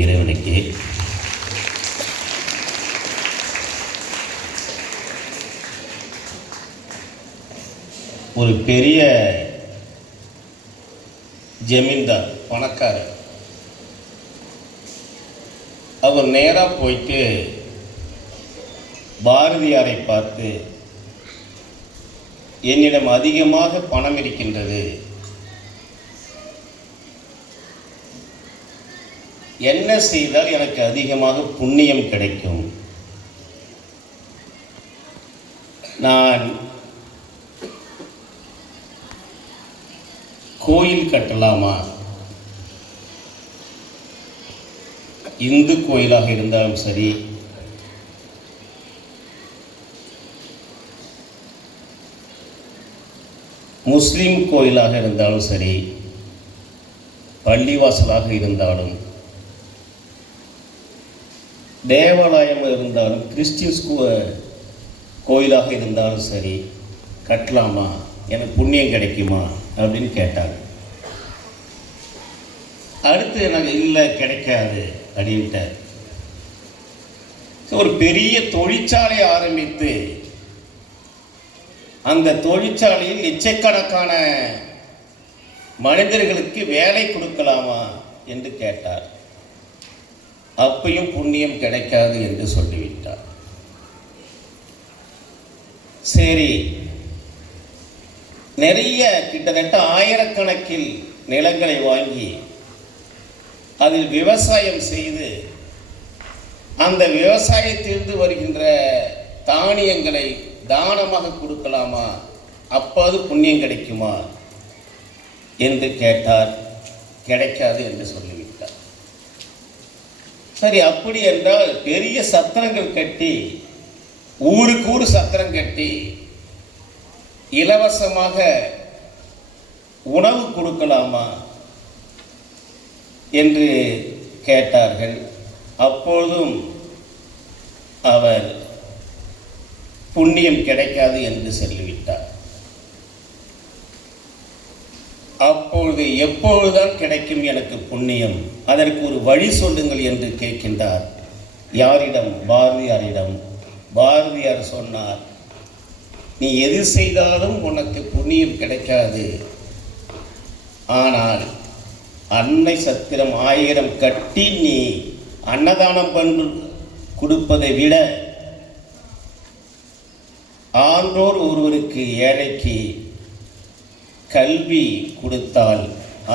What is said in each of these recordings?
இறைவனுக்கு ஒரு பெரிய ஜமீன்தார் பணக்காரர் அவர் நேராக போயிட்டு பாரதியாரை பார்த்து, என்னிடம் அதிகமாக பணம் இருக்கின்றது, என்ன செய்தால் எனக்கு அதிகமாக புண்ணியம் கிடைக்கும், நான் கோயில் கட்டலாமா, இந்து கோயிலாக இருந்தாலும் சரி, முஸ்லீம் கோயிலாக இருந்தாலும் சரி, பள்ளிவாசலாக இருந்தாலும், தேவாலயம் இருந்தாலும், கிறிஸ்டின்ஸ் கோயிலாக இருந்தாலும் சரி, கட்டலாமா, எனக்கு புண்ணியம் கிடைக்குமா அப்படின்னு கேட்டாங்க. அடுத்து எனக்கு இல்லை கிடைக்காது அப்படின்ட்டார். ஒரு பெரிய தொழிற்சாலை ஆரம்பித்து அந்த தொழிற்சாலையில் லட்சக்கணக்கான மனிதர்களுக்கு வேலை கொடுக்கலாமா என்று கேட்டார். அப்பையும் புண்ணியம் கிடைக்காது என்று சொல்லிவிட்டார். சரி, நிறைய கிட்டத்தட்ட ஆயிரக்கணக்கில் நிலங்களை வாங்கி அதில் விவசாயம் செய்து அந்த விவசாயத்திலிருந்து வருகின்ற தானியங்களை தானமாக கொடுக்கலாமா, அப்போது புண்ணியம் கிடைக்குமா என்று கேட்டார். கிடைக்காது என்று சொல்லிவிட்டார். சரி, அப்படி என்றால் பெரிய சத்திரங்கள் கட்டி, ஊருக்கு ஊர் சத்திரம் கட்டி இலவசமாக உணவு கொடுக்கலாமா என்று கேட்டார்கள். அப்பொழுதும் அவர் புண்ணியம் கிடைக்காது என்று சொல்லிவிட்டார். அப்பொழுது எப்பொழுதுதான் கிடைக்கும் எனக்கு புண்ணியம், அதற்கு ஒரு வழி சொல்லுங்கள் என்று கேட்கின்றார். யாரிடம்? பாரதியாரிடம். பாரதியார் சொன்னார், நீ எது செய்தாலும் உனக்கு புண்ணியம் கிடைக்காது, ஆனால் அன்னை சத்திரம் 1000 கட்டி நீ அன்னதானம் பண்ணு கொடுப்பதை விட ஆன்றோர் ஒருவருக்கு ஏழைக்கு கல்வி கொடுத்தால்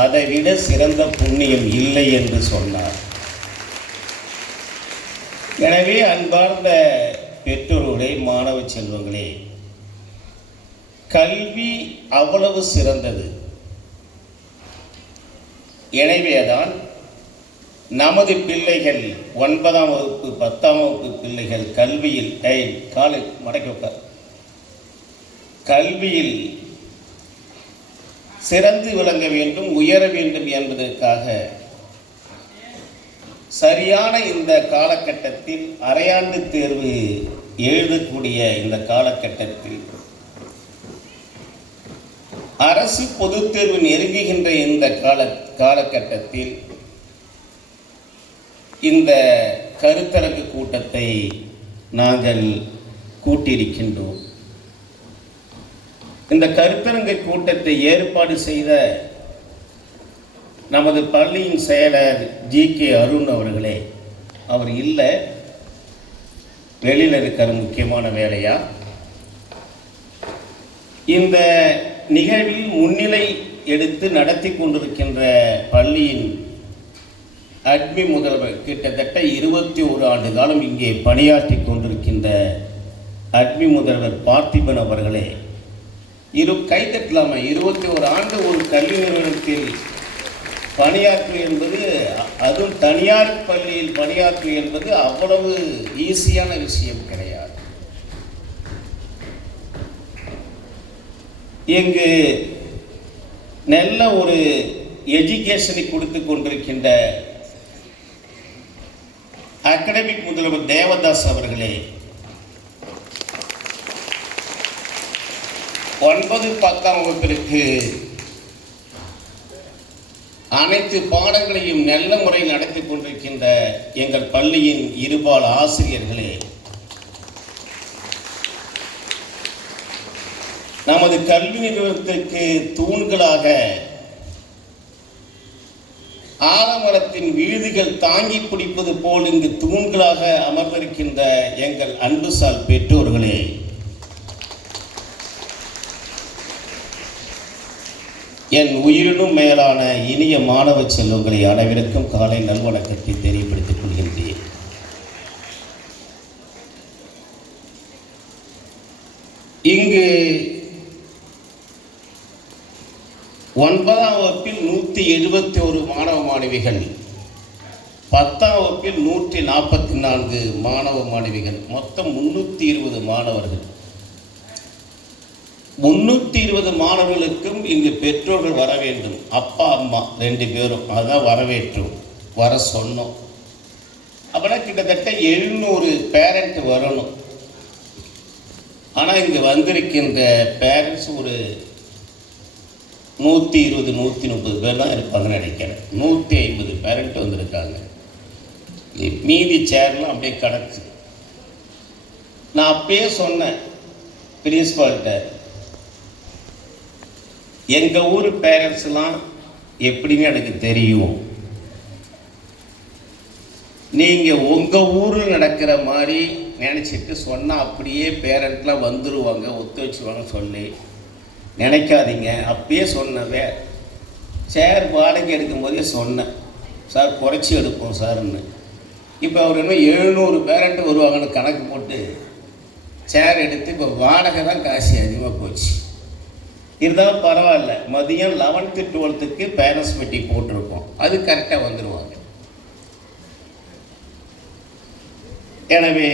அதை விட சிறந்த புண்ணியம் இல்லை என்று சொன்னார். எனவே அன்பார்ந்த பெற்றோர்களே, மாணவ செல்வங்களே, கல்வி அவ்வளவு சிறந்தது. எனவேதான் நமது பிள்ளைகள் 9ஆம் வகுப்பு 10ஆம் வகுப்பு பிள்ளைகள் கல்வியில் காலை மடக்க கல்வியில் சிறந்து விளங்க வேண்டும், உயர வேண்டும் என்பதற்காக சரியான இந்த காலகட்டத்தில் அரையாண்டு தேர்வு எழுதக்கூடிய இந்த காலகட்டத்தில் அரசு பொதுத் தேர்வு நெருங்குகின்ற இந்த காலகட்டத்தில் இந்த கருத்தரங்கு கூட்டத்தை நாங்கள் கூட்டியிருக்கின்றோம். இந்த கருத்தரங்கு கூட்டத்தை ஏற்பாடு செய்த நமது பள்ளியின் செயலர் GK அருண் அவர்களே, அவர் இல்லை, வெளியில் இருக்கிற முக்கியமான வேலையா. இந்த நிகழ்வில் முன்னிலை எடுத்து நடத்தி கொண்டிருக்கின்ற பள்ளியின் அட்மி முதல்வர், கிட்டத்தட்ட 21 ஆண்டு காலம் இங்கே பணியாற்றி கொண்டிருக்கின்ற அட்மி முதல்வர் பார்த்திபன் அவர்களே, கைத்தட்டலாமா? 21 ஆண்டு ஒரு கல்வி நிறுவனத்தில் பணியாற்று என்பது, அதுவும் தனியார் பள்ளியில் பணியாற்று என்பது அவ்வளவு ஈஸியான விஷயம் கிடையாது. இங்கு நல்ல ஒரு எஜுகேஷனை கொடுத்து கொண்டிருக்கின்ற அகாடமிக் முதல்வர் தேவதாஸ் அவர்களே, 9, 10ஆம் வகுப்பிற்கு அனைத்து பாடங்களையும் நல்ல முறையில் நடத்தி கொண்டிருக்கின்ற எங்கள் பள்ளியின் இருபால் ஆசிரியர்களே, நமது கல்வி நிறுவனத்திற்கு தூண்களாக ஆலமரத்தின் வீடுகள் தாங்கி பிடிப்பது போல் இங்கு தூண்களாக அமர்ந்திருக்கின்ற எங்கள் அன்புசால் பெற்றோர்களே, என் உயிரினும் மேலான இனிய மாணவ செல்வங்களை அனைவருக்கும் காலை நல்வணக்கத்தை தெரியப்படுத்திக் கொள்கின்றேன். இங்கு 9ஆம் வகுப்பில் 171 மாணவ மாணவிகள், 10ஆம் வகுப்பில் 144 மாணவ மாணவிகள், மொத்தம் 320 மாணவர்கள். 320 மாணவர்களுக்கும் இங்கு பெற்றோர்கள் வர வேண்டும். அப்பா அம்மா 2 பேரும், அதான் வரவேற்றோம், வர சொன்னோம். அப்படின்னா கிட்டத்தட்ட 700 பேரண்ட் வரணும். ஆனால் இங்கே வந்திருக்கின்ற பேரண்ட்ஸ் ஒரு 120 130 பேர் தான் இருப்பாங்கன்னு நினைக்கிறேன். 150 பேரண்ட் வந்திருக்காங்க. மீதி சேர்லாம் அப்படியே கிடக்கு. நான் அப்பயே சொன்னேன் பிரின்ஸ்பால்கிட்ட, எங்கள் ஊர் பேரண்ட்ஸ்லாம் எப்படின்னு எனக்கு தெரியும். நீங்கள் உங்கள் ஊரில் நடக்கிற மாதிரி நினச்சிட்டு சொன்னால் அப்படியே பேரண்ட்லாம் வந்துடுவாங்க, ஒத்துழைச்சுவாங்கன்னு சொல்லி நினைக்காதீங்க. அப்பயே சொன்னவே சேர் வாடகை எடுக்கும் போதே சொன்னேன், சார் குறைச்சி எடுப்போம் சார்ன்னு. இப்போ அவர் இன்னும் 700 பேரண்ட்டு வருவாங்கன்னு கணக்கு போட்டு சேர் எடுத்து இப்போ வாடகை தான் காசு அதிகமாக போச்சு. இருந்தாலும் பரவாயில்ல, மதியம் 11th 12th பேரண்ட்ஸ் மீட்டிங் போட்டிருக்கோம், அது கரெக்டாக வந்துடுவாங்க. எனவே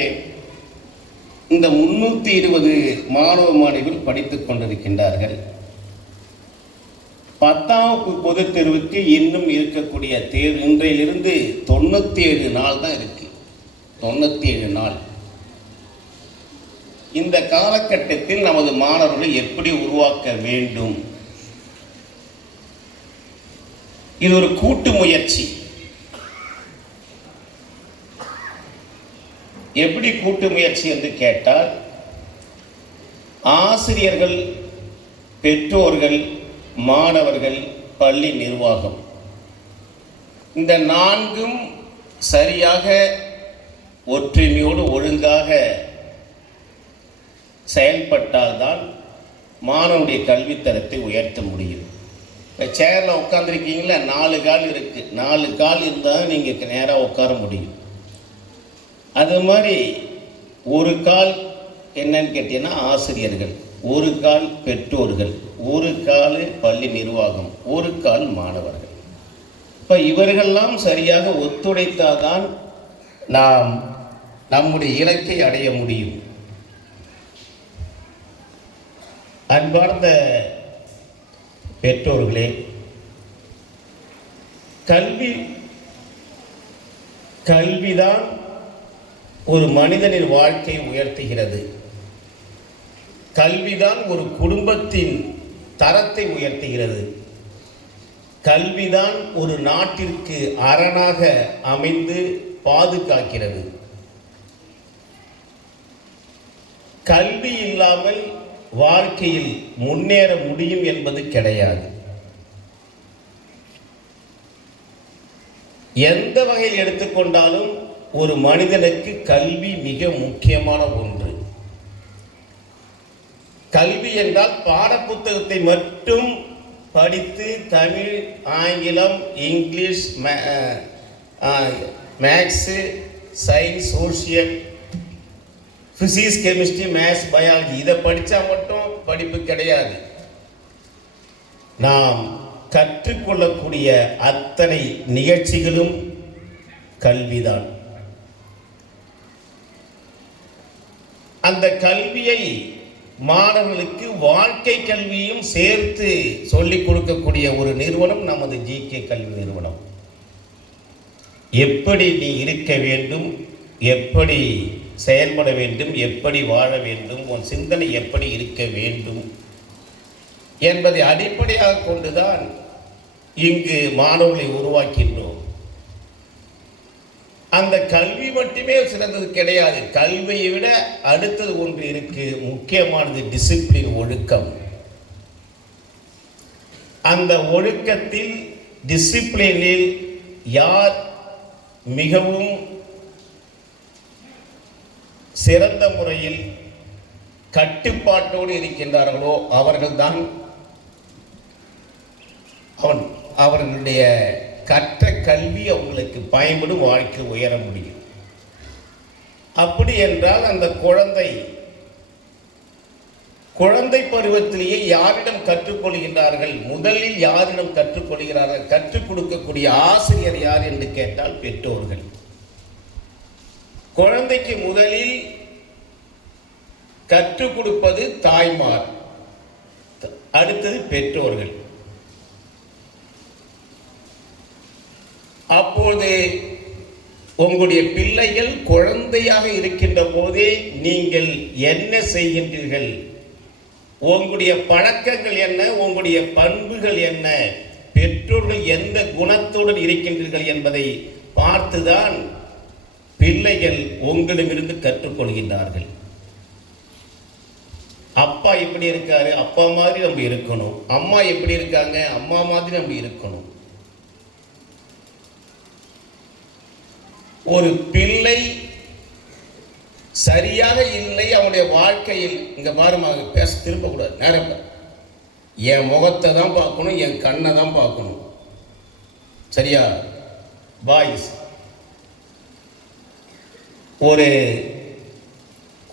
இந்த 320 மாணவ மாணவிகள் படித்துக் கொண்டிருக்கின்றார்கள். 10ஆம் வகுப்பு பொதுத் தேர்வுக்கு இன்னும் இருக்கக்கூடிய தேர்வு இன்றையிலிருந்து 97 நாள் தான் இருக்கு. 97 நாள். இந்த காலகட்டத்தில் நமது மாணவர்களை எப்படி உருவாக்க வேண்டும்? இது ஒரு கூட்டு முயற்சி. எப்படி கூட்டு முயற்சி என்று கேட்டால், ஆசிரியர்கள், பெற்றோர்கள், மாணவர்கள், பள்ளி நிர்வாகம், இந்த 4ம் சரியாக ஒற்றுமையோடு ஒழுங்காக செயல்பட்டால்தான் மாணவனுடைய கல்வித்தரத்தை உயர்த்த முடியும். இப்போ சேரில் உட்காந்துருக்கீங்களா, 4 கால் இருக்குது, 4 கால் இருந்தால் நீங்கள் நேராக உட்கார முடியும். அது மாதிரி ஒரு கால் என்னன்னு கேட்டீங்கன்னா ஆசிரியர்கள், ஒரு கால் பெற்றோர்கள், ஒரு கால் பள்ளி நிர்வாகம், ஒரு கால் மாணவர்கள். இப்போ இவர்களெல்லாம் சரியாக ஒத்துழைத்தால்தான் நாம் நம்முடைய இலக்கை அடைய முடியும். அன்பார்ந்த பெற்றோர்களே, கல்விதான் ஒரு மனிதனின் வாழ்க்கையை உயர்த்துகிறது. கல்விதான் ஒரு குடும்பத்தின் தரத்தை உயர்த்துகிறது. கல்விதான் ஒரு நாட்டிற்கு அரணாக அமைந்து பாதுகாக்கிறது. கல்வி இல்லாமல் வாழ்க்கையில் முன்னேற முடியும் என்பது கிடையாது. எந்த வகையில் எடுத்துக்கொண்டாலும் ஒரு மனிதனுக்கு கல்வி மிக முக்கியமான ஒன்று. கல்வி என்றால் பாடப்புத்தகத்தை மட்டும் படித்து தமிழ், ஆங்கிலம், English, maths, science, social, physics, chemistry, maths, biology இதை படித்தா மட்டும் படிப்பு கிடையாது. நாம் கற்றுக்கொள்ளக்கூடிய அத்தனை நிகழ்ச்சிகளும் கல்விதான். அந்த கல்வியை மாணவர்களுக்கு வாழ்க்கை கல்வியும் சேர்த்து சொல்லிக் கொடுக்கக்கூடிய ஒரு நிறுவனம் நமது ஜிகே கல்வி நிறுவனம். எப்படி நீ இருக்க வேண்டும், எப்படி செயல்பட வேண்டும், எப்படி வாழ வேண்டும், உன் சிந்தனை எப்படி இருக்க வேண்டும் என்பதை அடிப்படையாக கொண்டுதான் இங்கு மாணவர்களை உருவாக்கின்றோம். அந்த கல்வி மட்டுமே சிறந்தது கிடையாது. கல்வியை விட அடுத்தது ஒன்று இருக்கு, முக்கியமானது டிசிப்ளின், ஒழுக்கம். அந்த ஒழுக்கத்தில், டிசிப்ளினில் யார் மிகவும் சிறந்த முறையில் கட்டுப்பாட்டோடு இருக்கின்றார்களோ அவர்கள்தான் அவர்களுடைய கற்ற கல்வி அவங்களுக்கு பயன்படும், வாழ்க்கை உயர முடியும். அப்படி என்றால் அந்த குழந்தை பருவத்திலேயே யாரிடம் கற்றுக்கொள்கின்றார்கள்? முதலில் யாரிடம் கற்றுக்கொள்கிறார்கள்? கற்றுக் கொடுக்கக்கூடிய ஆசிரியர் யார் என்று கேட்டால் பெற்றோர்கள். குழந்தைக்கு முதலில் கற்றுக் கொடுப்பது தாய்மார், அடுத்தது பெற்றோர்கள். அப்போது உங்களுடைய பிள்ளைகள் குழந்தையாக இருக்கின்ற போதே நீங்கள் என்ன செய்கின்றீர்கள், உங்களுடைய பழக்கங்கள் என்ன, உங்களுடைய பண்புகள் என்ன, பெற்றோர்கள் எந்த குணத்துடன் இருக்கின்றீர்கள் என்பதை பார்த்துதான் பிள்ளைகள் உங்களிடமிருந்து கற்றுக்கொள்கின்றார்கள். அப்பா எப்படி இருக்காரு, அப்பா மாதிரி நம்ம இருக்கணும். அம்மா எப்படி இருக்காங்க, அம்மா மாதிரி நம்ம இருக்கணும். ஒரு பிள்ளை சரியாக இல்லை அவனுடைய வாழ்க்கையில், இங்க பாருமா, பேச திருப்பக்கூடாது, நேரம் என் முகத்தை தான் பார்க்கணும், என் கண்ணை தான் பார்க்கணும், சரியா பாய்ஸ்? ஒரு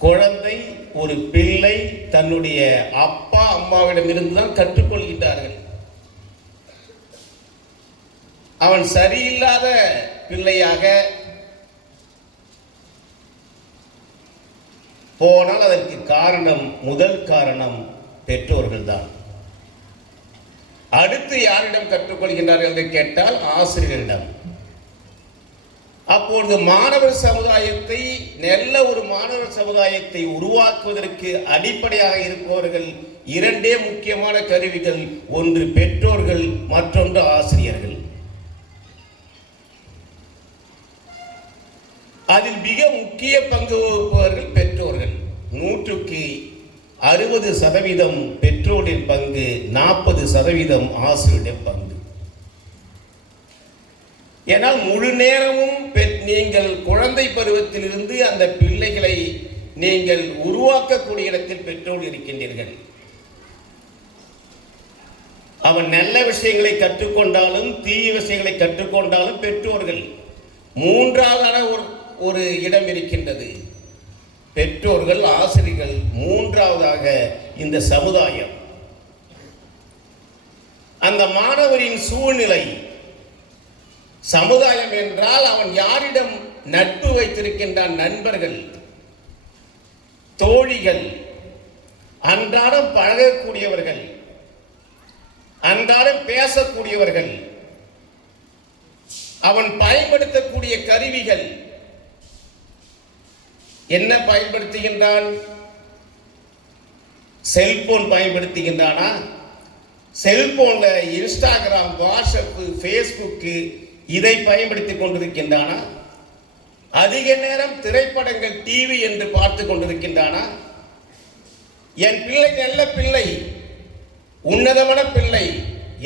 குழந்தை, ஒரு பிள்ளை தன்னுடைய அப்பா அம்மாவிடம் இருந்து தான் கற்றுக்கொள்கின்றார்கள். அவன் சரியில்லாத பிள்ளையாக போனால் அதற்கு காரணம், முதல் காரணம் பெற்றோர்கள் தான். அடுத்து யாரிடம் கற்றுக்கொள்கின்றார்கள் என்று கேட்டால் ஆசிரியரிடம். அப்பொழுது மாணவர் சமுதாயத்தை, நல்ல ஒரு மாணவர் சமுதாயத்தை உருவாக்குவதற்கு அடிப்படையாக இருப்பவர்கள் இரண்டே முக்கியமான கருவிகள், ஒன்று பெற்றோர்கள், மற்றொன்று ஆசிரியர்கள். அதில் மிக முக்கிய பங்கு வகிப்பவர்கள் பெற்றோர்கள். 160% பெற்றோரின் பங்கு, 40% ஆசிரியருடைய பங்கு. ஏனால் முழு நேரமும் நீங்கள் குழந்தை பருவத்திலிருந்து அந்த பிள்ளைகளை நீங்கள் உருவாக்கக்கூடிய இடத்தில் பெற்றோர் இருக்கின்றீர்கள். அவன் நல்ல விஷயங்களை கற்றுக்கொண்டாலும் தீய விஷயங்களை கற்றுக்கொண்டாலும் பெற்றோர்கள். மூன்றாவதான ஒரு இடம் இருக்கின்றது, பெற்றோர்கள், ஆசிரியர்கள். மூன்றாவதாக இந்த சமுதாயம். அந்த மாணவரின் சூழ்நிலை, சமுதாயம் என்றால் அவன் யாரிடம் நட்பு வைத்திருக்கின்றான், நண்பர்கள், தோழிகள், அன்றாடம் பழகக்கூடியவர்கள், அன்றாடம் பேசக்கூடியவர்கள், அவன் பயன்படுத்தக்கூடிய கருவிகள் என்ன பயன்படுத்துகின்றான்? செல்போன் பயன்படுத்துகின்றானா? செல்போன்ல இன்ஸ்டாகிராம், வாட்ஸ்அப், ஃபேஸ்புக்கு இதை பயன்படுத்திக் கொண்டிருக்கின்றானா? அதிக நேரம் திரைப்படங்கள், டிவி என்று பார்த்து கொண்டிருக்கின்றானா? என் பிள்ளை நல்ல பிள்ளை, உன்னதமான பிள்ளை,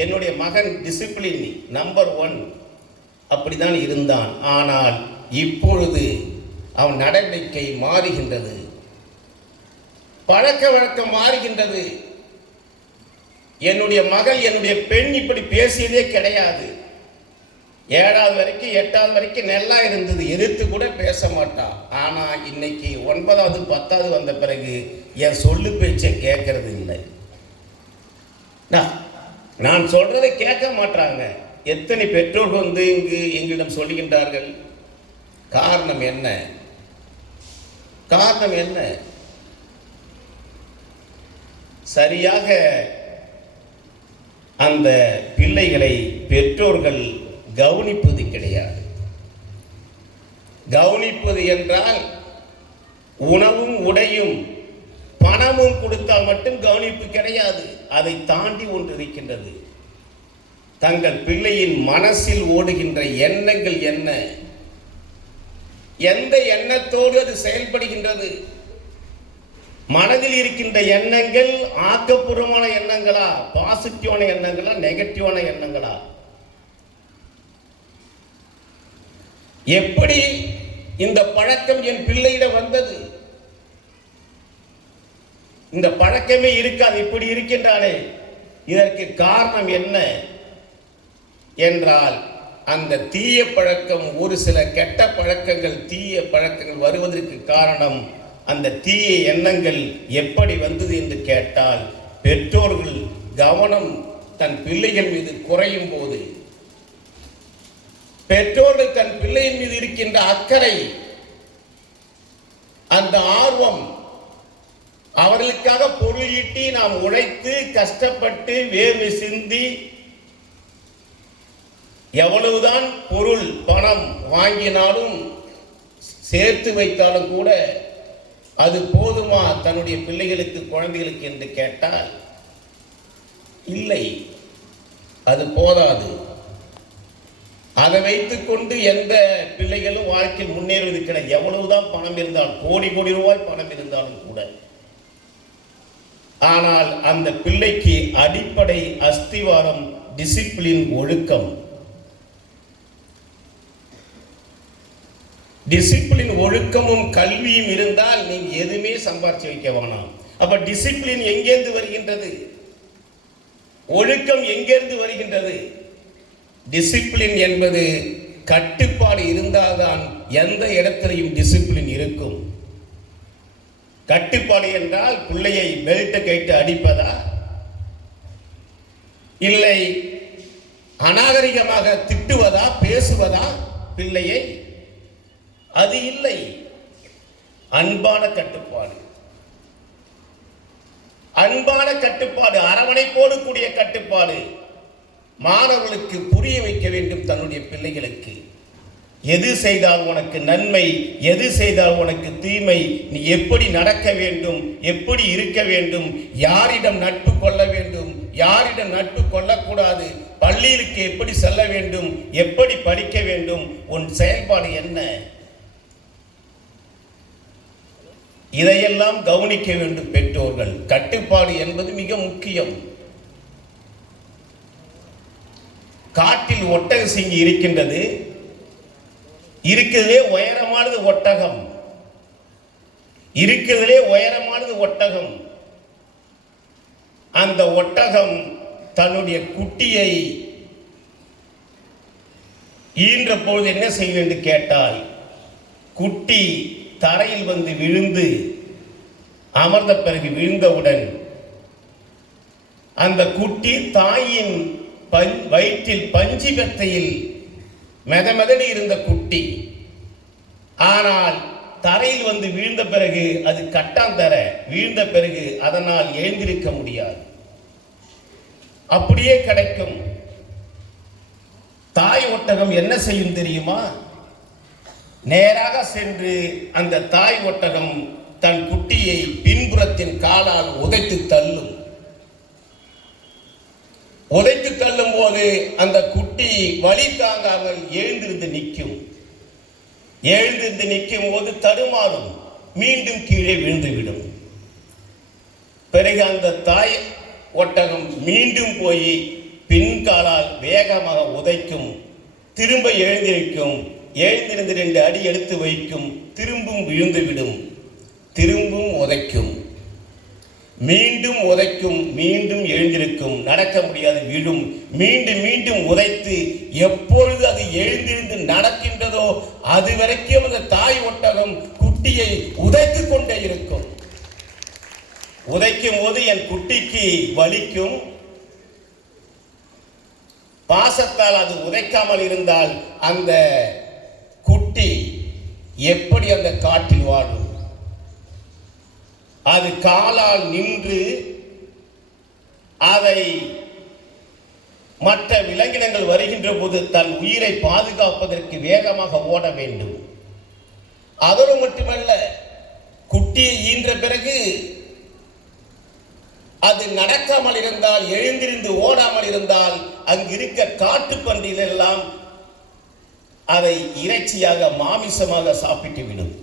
என்னுடைய மகன் டிசிப்ளின் நம்பர் 1, அப்படித்தான் இருந்தான். ஆனால் இப்பொழுது அவன் நடவடிக்கை மாறுகின்றது, பழக்க வழக்கம் மாறுகின்றது. என்னுடைய மகள், என்னுடைய பெண் இப்படி பேசியதே கிடையாது. 7வது வரைக்கும் 8வது வரைக்கும் நல்லா இருந்தது, எதிர்த்து கூட பேச மாட்டான். ஆனா இன்னைக்கு 9வது 10வது வந்த பிறகு என் சொல்லு பேச்சை கேட்கறது இல்லை. நான் சொல்றதை கேட்க மாட்டாங்க. எத்தனை பெற்றோர்கள் வந்து எங்களிடம் சொல்லுகின்றார்கள். காரணம் என்ன? காரணம் என்ன? சரியாக அந்த பிள்ளைகளை பெற்றோர்கள் கவனிப்பது கிடையாது. கவனிப்பது என்றால் உணவும் உடையும் பணமும் கொடுத்தால் மட்டும் கவனிப்பு கிடையாது. அதை தாண்டி ஒன்று இருக்கின்றது. தங்கள் பிள்ளையின் மனசில் ஓடுகின்ற எண்ணங்கள் என்ன, எந்த எண்ணத்தோடு அது செயல்படுகின்றது? மனதில் இருக்கின்ற எண்ணங்கள் ஆக்கப்பூர்வமான எண்ணங்களா, பாசிட்டிவான எண்ணங்களா, நெகட்டிவான எண்ணங்களா? எப்படி இந்த பழக்கம் என் பிள்ளையிடம் வந்தது? இந்த பழக்கமே இருக்காது, இப்படி இருக்கின்றானே, இதற்கு காரணம் என்ன என்றால், அந்த தீய பழக்கம், ஒரு சில கெட்ட பழக்கங்கள், தீய பழக்கங்கள் வருவதற்கு காரணம் அந்த தீய எண்ணங்கள் எப்படி வந்தது என்று கேட்டால், பெற்றோர்கள் கவனம் தன் பிள்ளைகள் மீது குறையும் போது, பெற்றோர்கள் தன் பிள்ளையின் மீது இருக்கின்ற அக்கறை, அந்த ஆர்வம், அவர்களுக்காக பொருள் ஈட்டி நாம் உழைத்து கஷ்டப்பட்டு வேர்வை சிந்தி எவ்வளவுதான் பொருள் பணம் வாங்கினாலும் சேர்த்து வைத்தாலும் கூட அது போதுமா தன்னுடைய பிள்ளைகளுக்கு, குழந்தைகளுக்கு என்று கேட்டால் இல்லை, அது போதாது. அதை வைத்துக்கொண்டு எந்த பிள்ளைகளும் வாழ்க்கையில் முன்னேறுவது கிடையாது. எவ்வளவுதான் பணம் இருந்தாலும், கோடி கோடி ரூபாய் பணம் இருந்தாலும் கூட. ஆனால் அந்த பிள்ளைக்கு அடிப்படை அஸ்திவாரம் டிசிப்ளின், ஒழுக்கம். டிசிப்ளின், ஒழுக்கமும் கல்வியும் இருந்தால் நீங்க எதுவுமே சம்பாதிச்சு வைக்க வேணாம். அப்ப டிசிப்ளின் எங்கேருந்து வருகின்றது? ஒழுக்கம் எங்கேருந்து வருகின்றது? டிசிப்ளின் என்பது கட்டுப்பாடு இருந்தால்தான் எந்த இடத்திலையும் டிசிப்ளின் இருக்கும். கட்டுப்பாடு என்றால் பிள்ளையை பெல்ட்டை கைட்டு அடிப்பதா, இல்லை அநாகரிகமாக திட்டுவதா, பேசுவதா பிள்ளையை? அது இல்லை. அன்பான கட்டுப்பாடு, அன்பான கட்டுப்பாடு, அரவணைப்போடு கூடிய கட்டுப்பாடு. மாணவர்களுக்கு புரிய வைக்க வேண்டும் தன்னுடைய பிள்ளைகளுக்கு. எது செய்தால் உனக்கு நன்மை, எது செய்தால் உனக்கு தீமை, நீ எப்படி நடக்க வேண்டும், எப்படி இருக்க வேண்டும், யாரிடம் நட்பு கொள்ள வேண்டும், யாரிடம் நட்பு கொள்ளக்கூடாது, பள்ளியிலுக்கு எப்படி செல்ல வேண்டும், எப்படி படிக்க வேண்டும், உன் செயல்பாடு என்ன, இதையெல்லாம் கவனிக்க வேண்டும் பெற்றோர்கள். கட்டுப்பாடு என்பது மிக முக்கியம். காட்டில் ஒட்டக சிங்கி இருக்கின்றது, இருக்கிறதுலே உயரமானது ஒட்டகம், இருக்கிறதுலே உயரமானது ஒட்டகம். அந்த ஒட்டகம் தன்னுடைய குட்டியை ஈன்ற பொழுது என்ன செய்ய வேண்டும் கேட்டால், குட்டி தரையில் வந்து விழுந்து அமர்ந்த பிறகு விழுந்தவுடன் அந்த குட்டி தாயின் வயிற்றில் பஞ்சு மெத்தையில் மெதமெதடி இருந்த குட்டி, ஆனால் தரையில் வந்து வீழ்ந்த பிறகு அது கட்டாந்தர வீழ்ந்த பிறகு அதனால் எழுந்திருக்க முடியாது, அப்படியே கிடைக்கும். தாய் ஒட்டகம் என்ன செய்யும் தெரியுமா? நேராக சென்று அந்த தாய் ஒட்டகம் தன் குட்டியை பின்புறத்தின் காலால் உதைத்து தள்ளும். உதைத்து தள்ளும் போது அந்த குட்டி வலி தாங்காமல் எழுந்திருந்து நிற்கும். எழுந்திருந்து நிற்கும் போது தடுமாறும், மீண்டும் கீழே விழுந்துவிடும். பிறகு அந்த தாய் ஒட்டகம் மீண்டும் போய் பின்காலால் வேகமாக உதைக்கும், திரும்ப எழுந்திருக்கும், எழுந்திருந்து 2 அடி எடுத்து வைக்கும், திரும்பும் விழுந்துவிடும், திரும்பும் உதைக்கும், மீண்டும் உதைக்கும், மீண்டும் எழுந்திருக்கும், நடக்க முடியாது, விழும், மீண்டும் மீண்டும் உதைத்து எப்பொழுது அது எழுந்திருந்து நடக்கின்றதோ அது வரைக்கும் அந்த தாய் ஒட்டகம் குட்டியை உதைத்து கொண்டே இருக்கும். உதைக்கும் போது என் குட்டிக்கு வலிக்கும், பாசத்தால் அது உதைக்காமல் இருந்தால் அந்த குட்டி எப்படி அந்த காட்டில் வாழும்? அது காலால் நின்று அதை மற்ற விலங்கினங்கள் வருகின்ற போது தன் உயிரை பாதுகாப்பதற்கு வேகமாக ஓட வேண்டும். அதோடு மட்டுமல்ல, குட்டியை ஈன்ற பிறகு அது நடக்காமல் இருந்தால், எழுந்திருந்து ஓடாமல் இருந்தால் அங்கு இருக்க காட்டுப்பன்றிகள் எல்லாம் அதை இறைச்சியாக மாமிசமாக சாப்பிட்டு விடும்.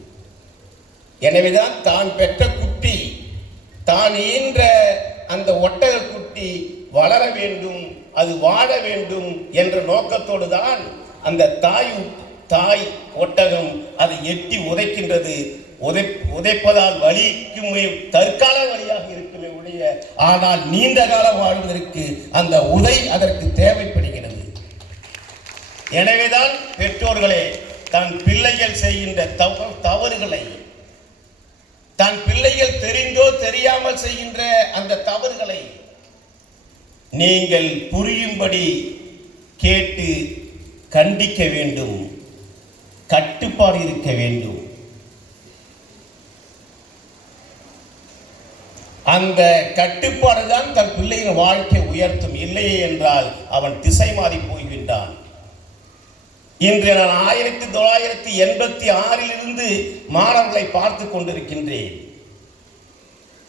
எனவேதான் தான் பெற்ற குட்டி, தான் ஈன்ற அந்த ஒட்டக குட்டி வளர வேண்டும், அது வாழ வேண்டும் என்ற நோக்கத்தோடு தான் அந்த தாய் ஒட்டகம் அதை எட்டி உதைக்கின்றது. உதைப்பதால் வலிக்கும், தற்கால வழியாக இருக்குமே உடைய, ஆனால் நீண்ட காலம் வாழ்வதற்கு அந்த உதை அதற்கு தேவைப்படுகிறது. எனவேதான் பெற்றோர்களே, தன் பிள்ளைகள் செய்கின்ற தவறுகளை, தன் பிள்ளைகள் தெரிந்தோ தெரியாமல் செய்கின்ற அந்த தவறுகளை நீங்கள் புரியும்படி கேட்டு கண்டிக்க வேண்டும், கட்டுப்பாடு இருக்க வேண்டும். அந்த கட்டுப்பாடு தான் தன் பிள்ளையின் வாழ்க்கை உயர்த்தும். இல்லையே என்றால் அவன் திசை மாறி போய்விட்டான். இன்று நான் 1986 மாணவர்களை பார்த்து கொண்டிருக்கின்றேன்.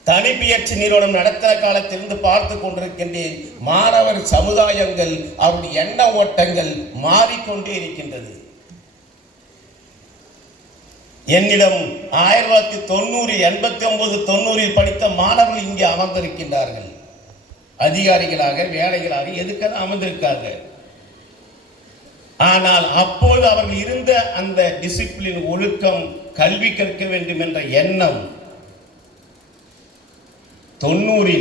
தனிப்பயிற்சி நிறுவனம் நடத்தின காலத்திலிருந்து பார்த்து கொண்டிருக்கின்றேன். மாணவர் சமுதாயங்கள், அவருடைய எண்ண ஓட்டங்கள் மாறிக்கொண்டே இருக்கின்றது. என்னிடம் 1990, 89, 90 படித்த மாணவர்கள் இங்கே அமர்ந்திருக்கின்றார்கள். அதிகாரிகளாக, வேலைகளாக எதுக்காக அமர்ந்திருக்காங்க. ஆனால் அப்போது அவர்கள் இருந்த அந்த டிசிப்ளின், ஒழுக்கம், கல்வி கற்க வேண்டும் என்ற எண்ணம் 90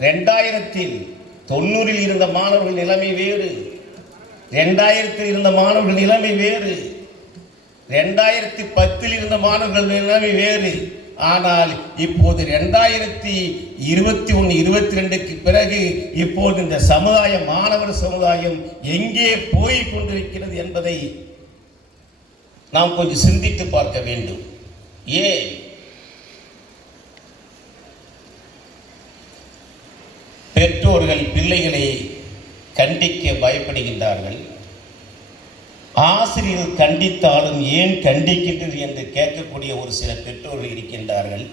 2000 இருந்த மாணவர்கள் நிலைமை வேறு, 2000 இருந்த மாணவர்கள் நிலைமை வேறு, 2010 இருந்த மாணவர்கள் நிலைமை வேறு. ஆனால் இப்போது 2021, 22க்கு பிறகு இப்போது இந்த சமுதாயம், மாணவர் சமுதாயம் எங்கே போய் கொண்டிருக்கிறது என்பதை நாம் கொஞ்சம் சிந்தித்து பார்க்க வேண்டும். ஏன் பெற்றோர்கள் பிள்ளைகளை கண்டிக்க பயப்படுகின்றார்கள்? ஆசிரியர்கள் கண்டித்தாலும் ஏன் கண்டிக்கின்றது என்று கேட்கக்கூடிய ஒரு சில பெற்றோர்கள் இருக்கின்றார்கள்.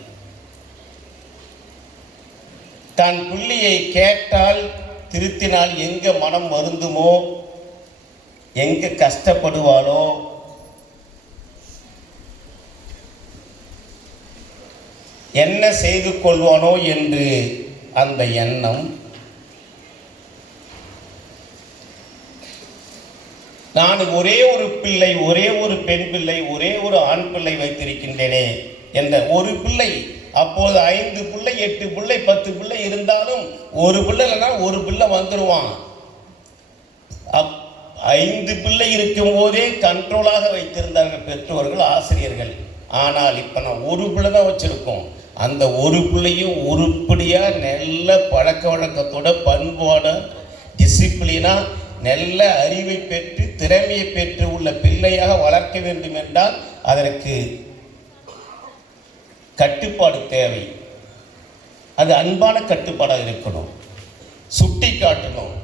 தன் பிள்ளையை கேட்டால், திருத்தினால் எங்க மனம் வருந்துமோ, எங்க கஷ்டப்படுவாளோ, என்ன செய்து கொள்வானோ என்று அந்த எண்ணம். நான் ஒரே ஒரு பிள்ளை, ஒரே ஒரு பெண் பிள்ளை, ஒரே ஒரு ஆண் பிள்ளை வைத்திருக்கின்றேனே என்ற ஒரு பிள்ளை. அப்போது 5 பிள்ளை, 8 பிள்ளை, 10 பிள்ளை இருந்தாலும் ஒரு பிள்ளை இல்லைன்னா ஒரு பிள்ளை வந்துடுவான். 5 பிள்ளை இருக்கும் போதே கண்ட்ரோலாக வைத்திருந்தார்கள் பெற்றோர்கள், ஆசிரியர்கள். ஆனால் இப்போ நான் ஒரு பிள்ளை தான் வச்சிருக்கோம். அந்த ஒரு பிள்ளையும் உருப்படியாக நல்ல பழக்க வழக்கத்தோட, பண்போட, டிசிப்ளினா, நல்ல அறிவை பெற்று, திறமையை பெற்று உள்ள பிள்ளையாக வளர்க்க வேண்டும் என்றால் அதற்கு கட்டுப்பாடு தேவை. அது அன்பான கட்டுப்பாடாக இருக்கணும். சுட்டி காட்டணும்,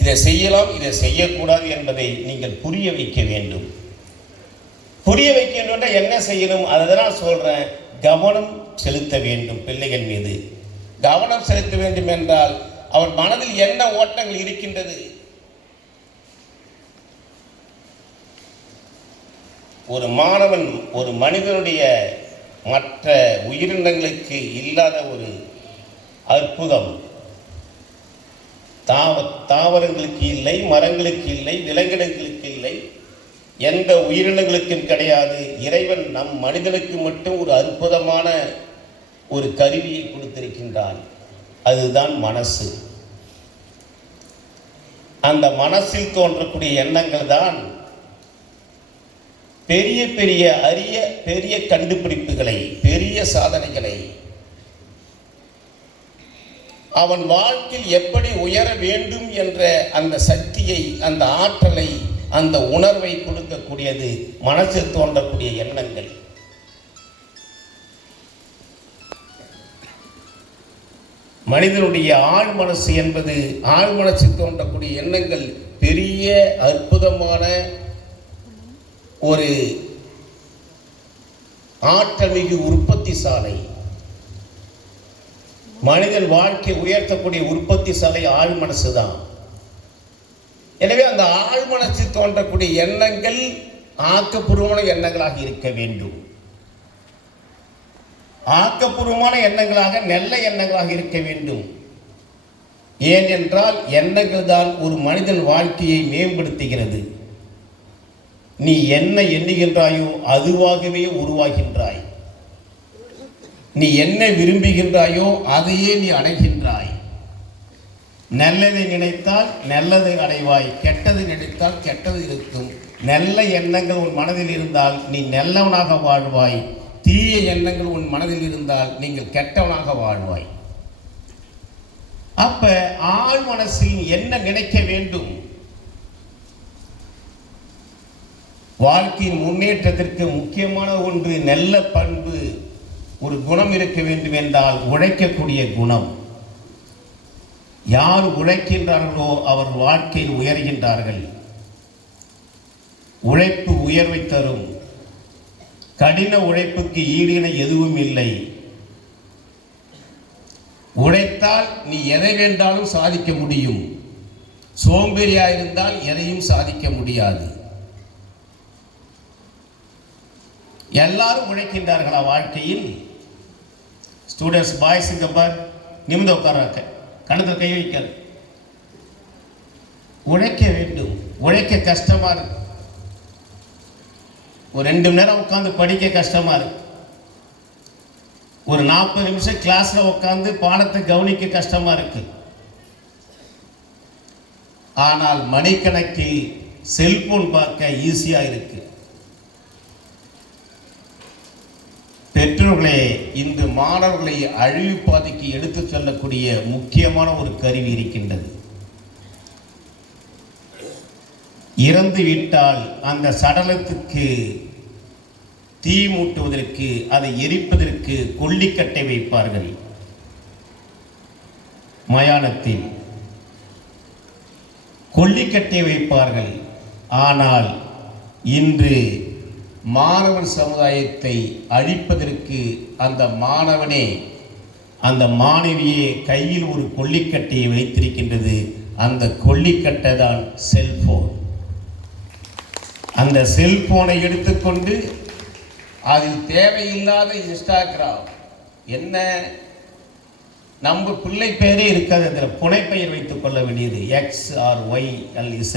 இதை செய்யலாம், இதை செய்யக்கூடாது என்பதை நீங்கள் புரிய வைக்க வேண்டும். புரிய வைக்க வேண்டும். என்ன செய்யணும்? அதை தான் சொல்றேன். கவனம் செலுத்த வேண்டும். பிள்ளைகள் மீது கவனம் செலுத்த வேண்டும் என்றால் அவர் மனதில் என்ன ஓட்டங்கள் இருக்கின்றது? ஒரு மாணவன், ஒரு மனிதனுடைய மற்ற உயிரினங்களுக்கு இல்லாத ஒரு அற்புதம் தாவரங்களுக்கு இல்லை, மரங்களுக்கு இல்லை, விலங்கினங்களுக்கு இல்லை, எந்த உயிரினங்களுக்கும் கிடையாது. இறைவன் நம் மனிதனுக்கு மட்டும் ஒரு அற்புதமான ஒரு கருவியை கொடுத்திருக்கின்றான். அதுதான் மனசு. அந்த மனசில் தோன்றக்கூடிய எண்ணங்கள் தான் பெரிய பெரிய அரிய பெரிய கண்டுபிடிப்புகளை, பெரிய சாதனைகளை, அவன் வாழ்க்கையில் எப்படி உயர வேண்டும் என்ற அந்த சக்தியை, அந்த ஆற்றலை, அந்த உணர்வை கொடுக்கக்கூடியது மனசில் தோன்றக்கூடிய எண்ணங்கள். மனிதனுடைய ஆழ் மனசு என்பது, ஆழ் மனசில் தோன்றக்கூடிய எண்ணங்கள் பெரிய அற்புதமான ஒரு ஆற்றல் மிகு உற்பத்தி சாலை. மனிதன் வாழ்க்கை உயர்த்தக்கூடிய உற்பத்தி சாலை ஆழ் மனசு தான். எனவே அந்த ஆழ் மனசில் தோன்றக்கூடிய எண்ணங்கள் ஆக்கப்பூர்வமான எண்ணங்களாக இருக்க வேண்டும். ஆக்கப்பூர்வமான எண்ணங்களாக, நல்ல எண்ணங்களாக இருக்க வேண்டும். ஏனென்றால் எண்ணங்கள் தான் ஒரு மனிதன் வாழ்க்கையை மேம்படுத்துகிறது. நீ என்ன எண்ணுகின்றாயோ அதுவாகவே உருவாகின்றாய். நீ என்ன விரும்புகின்றாயோ அதையே நீ அடைகின்றாய். நல்லதை நினைத்தால் நல்லதை அடைவாய், கெட்டதை நினைத்தால் கெட்டது இருக்கும். நல்ல எண்ணங்கள் உன் மனதில் இருந்தால் நீ நல்லவனாக வாழ்வாய், தீய எண்ணங்கள் உன் மனதில் இருந்தால் நீங்கள் கெட்டவனாக வாழ்வாய். அப்ப ஆழ் மனசில் என்ன நினைக்க வேண்டும்? வாழ்க்கையின் முன்னேற்றத்திற்கு முக்கியமான ஒன்று நல்ல பண்பு, ஒரு குணம் இருக்க வேண்டும் என்றால் உழைக்கக்கூடிய குணம். யார் உழைக்கின்றார்களோ அவர் வாழ்க்கையில் உயர்கின்றார்கள். உழைப்பு உயர்வை தரும். கடின உழைப்புக்கு ஈடிணை எதுவும் இல்லை. உழைத்தால் நீ எதை வேண்டாலும் சாதிக்க முடியும். சோம்பேறியா இருந்தால் எதையும் சாதிக்க முடியாது. எல்லாரும் உழைக்கின்றார்களா வாழ்க்கையில்? ஸ்டூடெண்ட்ஸ், பாய்ஸ் இங்க பார், நிமிர்ந்து உட்கார்றாங்க, கணத்தில் கை வைக்காது. உழைக்க வேண்டும். உழைக்க கஷ்டமா இருக்கு. ஒரு 2 மணி நேரம் உட்காந்து படிக்க கஷ்டமா இருக்கு. ஒரு 40 நிமிஷம் கிளாஸ்ல உட்காந்து பாடத்தை கவனிக்க கஷ்டமா இருக்கு. ஆனால் மணிக்கணக்கில் செல்போன் பார்க்க ஈஸியா இருக்கு. பெற்றோர்களே, இந்த மாணவர்களை அழிவு பாதைக்கு எடுத்து செல்லக்கூடிய முக்கியமான ஒரு கருவி இருக்கின்றது. இறந்து விட்டால் அந்த சடலத்துக்கு தீ மூட்டுவதற்கு, அதை எரிப்பதற்கு கொல்லிக்கட்டை வைப்பார்கள். மயானத்தில் கொல்லிக்கட்டை வைப்பார்கள். ஆனால் இன்று மாணவன் சமுதாயத்தை அழிப்பதற்கு அந்த மாணவனே, அந்த மாணவியே கையில் ஒரு கொல்லிக்கட்டையை வைத்திருக்கின்றது. அந்த கொல்லிக்கட்டை தான் செல்போன். அந்த செல்போனை எடுத்துக்கொண்டு அதில் தேவையில்லாத இன்ஸ்டாகிராம், என்ன நம்ம பிள்ளை பேரே இருக்காது, அதில் புனைப்பெயர் வைத்துக் கொள்ள வேண்டியது XRYLZ,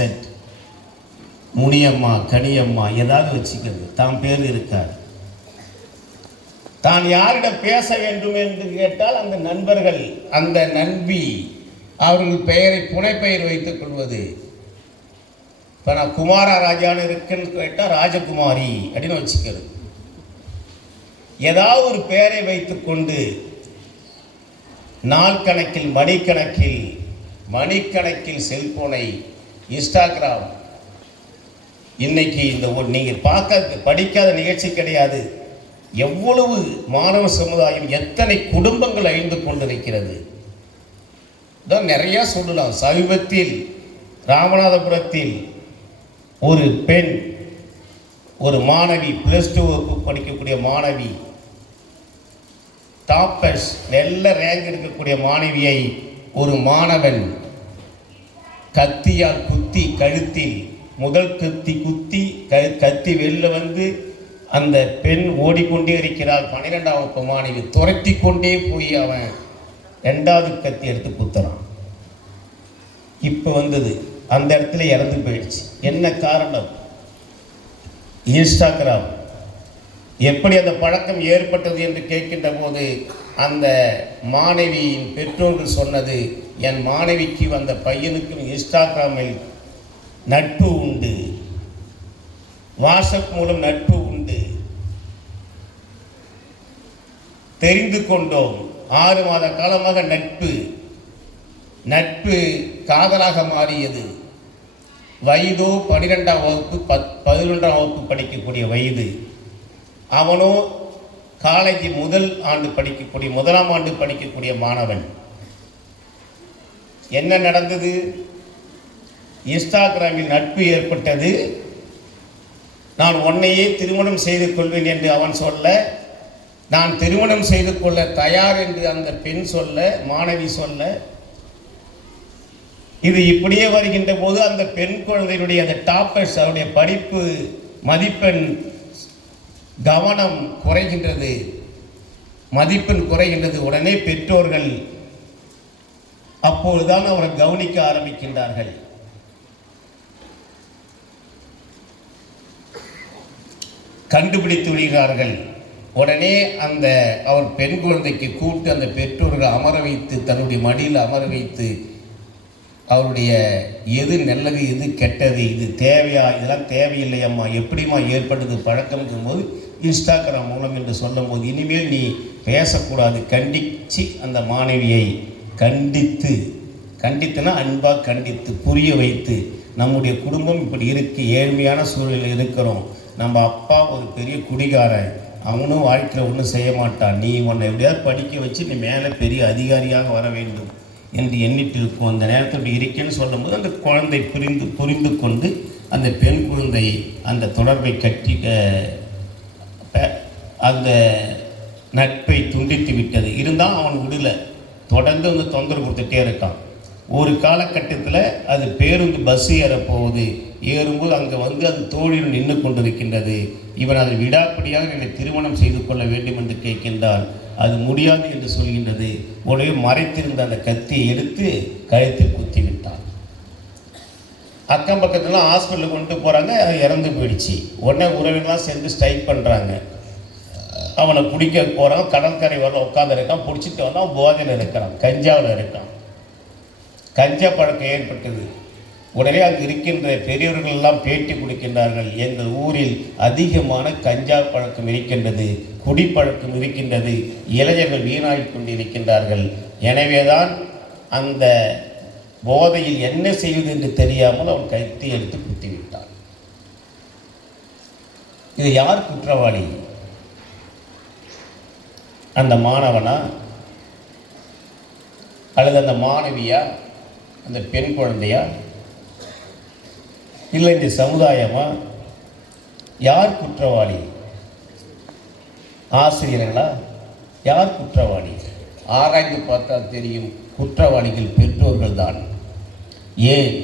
முனியம்மா, கனியம்மா, ஏதாவது வச்சுக்கிறது. தான் பேர் இருக்காது. தான் யாரிடம் பேச வேண்டும் என்று கேட்டால் அந்த நண்பர்கள், அந்த நண்பி அவர்கள் பெயரை புனைப்பெயர் வைத்துக் கொள்வது. இப்போ நான் குமாரா ராஜான்னு இருக்குன்னு கேட்டால் ராஜகுமாரி அப்படின்னு வச்சுக்கிறது. ஏதாவது ஒரு பெயரை வைத்துக்கொண்டு நாள் கணக்கில், மணிக்கணக்கில் செல்போனை, இன்ஸ்டாகிராம். இன்னைக்கு இந்த நீங்கள் படிக்காத நிகழ்ச்சி கிடையாது. எவ்வளவு மாணவ சமுதாயம், எத்தனை குடும்பங்கள் அழிந்து கொண்டிருக்கிறது. தான் நிறைய சொல்லலாம். சமீபத்தில் ராமநாதபுரத்தில் ஒரு பெண், ஒரு மாணவி, +2 வகுப்பு படிக்கக்கூடிய மாணவி, டாப்பர்ஸ், நல்ல ரேங்க் எடுக்கக்கூடிய மாணவியை ஒரு மாணவன் கத்தியால் குத்தி, கழுத்தில் முதல் குத்தி கத்தி வெளில வந்து அந்த பெண் ஓடிக்கொண்டே இருக்கிறாள். 12ஆம் வகுப்பு மாணவி துரத்தி கொண்டே போய் அவன் 2வது கத்தி எடுத்து குத்துறான். இப்போ வந்தது, அந்த இடத்துல இறந்து போயிடுச்சு. என்ன காரணம்? இன்ஸ்டாகிராம். எப்படி அந்த பழக்கம் ஏற்பட்டது என்று கேட்கின்ற போது அந்த மாணவியின் பெற்றோர்கள் சொன்னது, என் மாணவிக்கு அந்த பையனுக்கும் இன்ஸ்டாகிராமில் நட்பு உண்டு, வாட்ஸ்அப் மூலம் நட்பு உண்டு, தெரிந்து கொண்டோம். 6 மாத காலமாக நட்பு காதலாக மாறியது. வயதோ 12ஆம் வகுப்பு, 11ஆம் வகுப்பு படிக்கக்கூடிய வயது. அவனோ காலேஜ் முதலாம் ஆண்டு படிக்கக்கூடிய மாணவன். என்ன நடந்தது? இன்ஸ்டாகிராமில் நட்பு ஏற்பட்டது. நான் உன்னையே திருமணம் செய்து கொள்வேன் என்று அவன் சொல்ல, நான் திருமணம் செய்து கொள்ள தயார் என்று அந்த பெண் சொல்ல, மாணவி சொல்ல, இது இப்படியே வருகின்ற போது அந்த பெண் குழந்தையினுடைய அந்த டாப்பர்ஸ், அவருடைய படிப்பு மதிப்பெண் கவனம் குறைகின்றது, மதிப்பெண் குறைகின்றது. உடனே பெற்றோர்கள் அப்பொழுதுதான் அவரை கவனிக்க ஆரம்பிக்கின்றார்கள். கண்டுபிடித்து விடுகிறார்கள். உடனே அந்த அவர் பெண் குழந்தைக்கு கூட்டு அந்த பெற்றோர்கள் அமர வைத்து, தன்னுடைய மடியில் அமர வைத்து, அவருடைய எது நல்லது எது கெட்டது, இது தேவையா, இதெல்லாம் தேவையில்லை அம்மா, எப்படிமா ஏற்படுது பழக்கம் போது இன்ஸ்டாகிராம் மூலம் என்று சொல்லும் போது, இனிமேல் நீ பேசக்கூடாது, கண்டித்து அந்த மாணவியை கண்டித்துனா அன்பாக கண்டித்து புரிய வைத்து, நம்முடைய குடும்பம் இப்படி இருக்கு, ஏழ்மையான சூழலில் இருக்கிறோம், நம்ம அப்பா ஒரு பெரிய குடிகாரன், அவனும் வாழ்க்கையில் ஒன்றும் செய்ய மாட்டான், நீ உன்னை எப்படியாவது படிக்க வச்சு நீ மேலே பெரிய அதிகாரியாக வர வேண்டும் என்று எண்ணிட்டு இருக்கும். அந்த நேரத்தில் இப்படி இருக்கேன்னு சொல்லும்போது அந்த குழந்தை புரிந்து கொண்டு அந்த பெண் குழந்தை அந்த தொடர்பை கட்டி அந்த நட்பை துண்டித்து விட்டது. இருந்தால் அவன் விடலை, தொடர்ந்து வந்து தொந்தரவு கொடுத்துட்டே இருக்கான். ஒரு காலகட்டத்தில் அது பேருந்து பஸ் ஏறப்போகுது, ஏறும்போது அங்கே வந்து அது தோழில் நின்று கொண்டிருக்கின்றது. இவன் அதை விடாப்படியாக என்னை திருமணம் செய்து கொள்ள வேண்டும் என்று கேட்கின்றான். அது முடியாது என்று சொல்கின்றது. உடனே மறைத்திருந்த அந்த கத்தியை எடுத்து கழுத்தில் குத்தி விட்டான். அக்கம் பக்கத்தில் ஹாஸ்பிட்டலுக்கு கொண்டு போகிறாங்க, அது இறந்து போயிடுச்சு. உடனே உறவினர்லாம் சேர்ந்து ஸ்ட்ரைக் பண்ணுறாங்க. அவனை பிடிக்க போகிறான், கடற்கரை வரல உட்காந்துருக்கான், பிடிச்சிட்டு வந்தால் போதையில் இருக்கிறான், கஞ்சாவில் இருக்கான். கஞ்சா பழக்கம் ஏற்பட்டது. உடனே அங்கு இருக்கின்ற பெரியவர்கள் எல்லாம் பேட்டி கொடுக்கின்றார்கள், எங்கள் ஊரில் அதிகமான கஞ்சா பழக்கம் இருக்கின்றது, குடிப்பழக்கம் இருக்கின்றது, இளைஞர்கள் வீணாகிக் கொண்டு இருக்கின்றார்கள். எனவேதான் அந்த போதையில் என்ன செய்வது என்று தெரியாமல் அவன் கைத்தை எடுத்து குத்திவிட்டான். இது யார் குற்றவாளி? அந்த மாணவனா அல்லது அந்த மாணவியா, அந்த பெண் குழந்தையா, இல்லை இந்த சமுதாயமா? யார் குற்றவாளி? ஆசிரியர்களா? யார் குற்றவாளி? ஆராய்ந்து பார்த்தா தெரியும், குற்றவாளிகள் பெற்றோர்கள் தான். ஏன்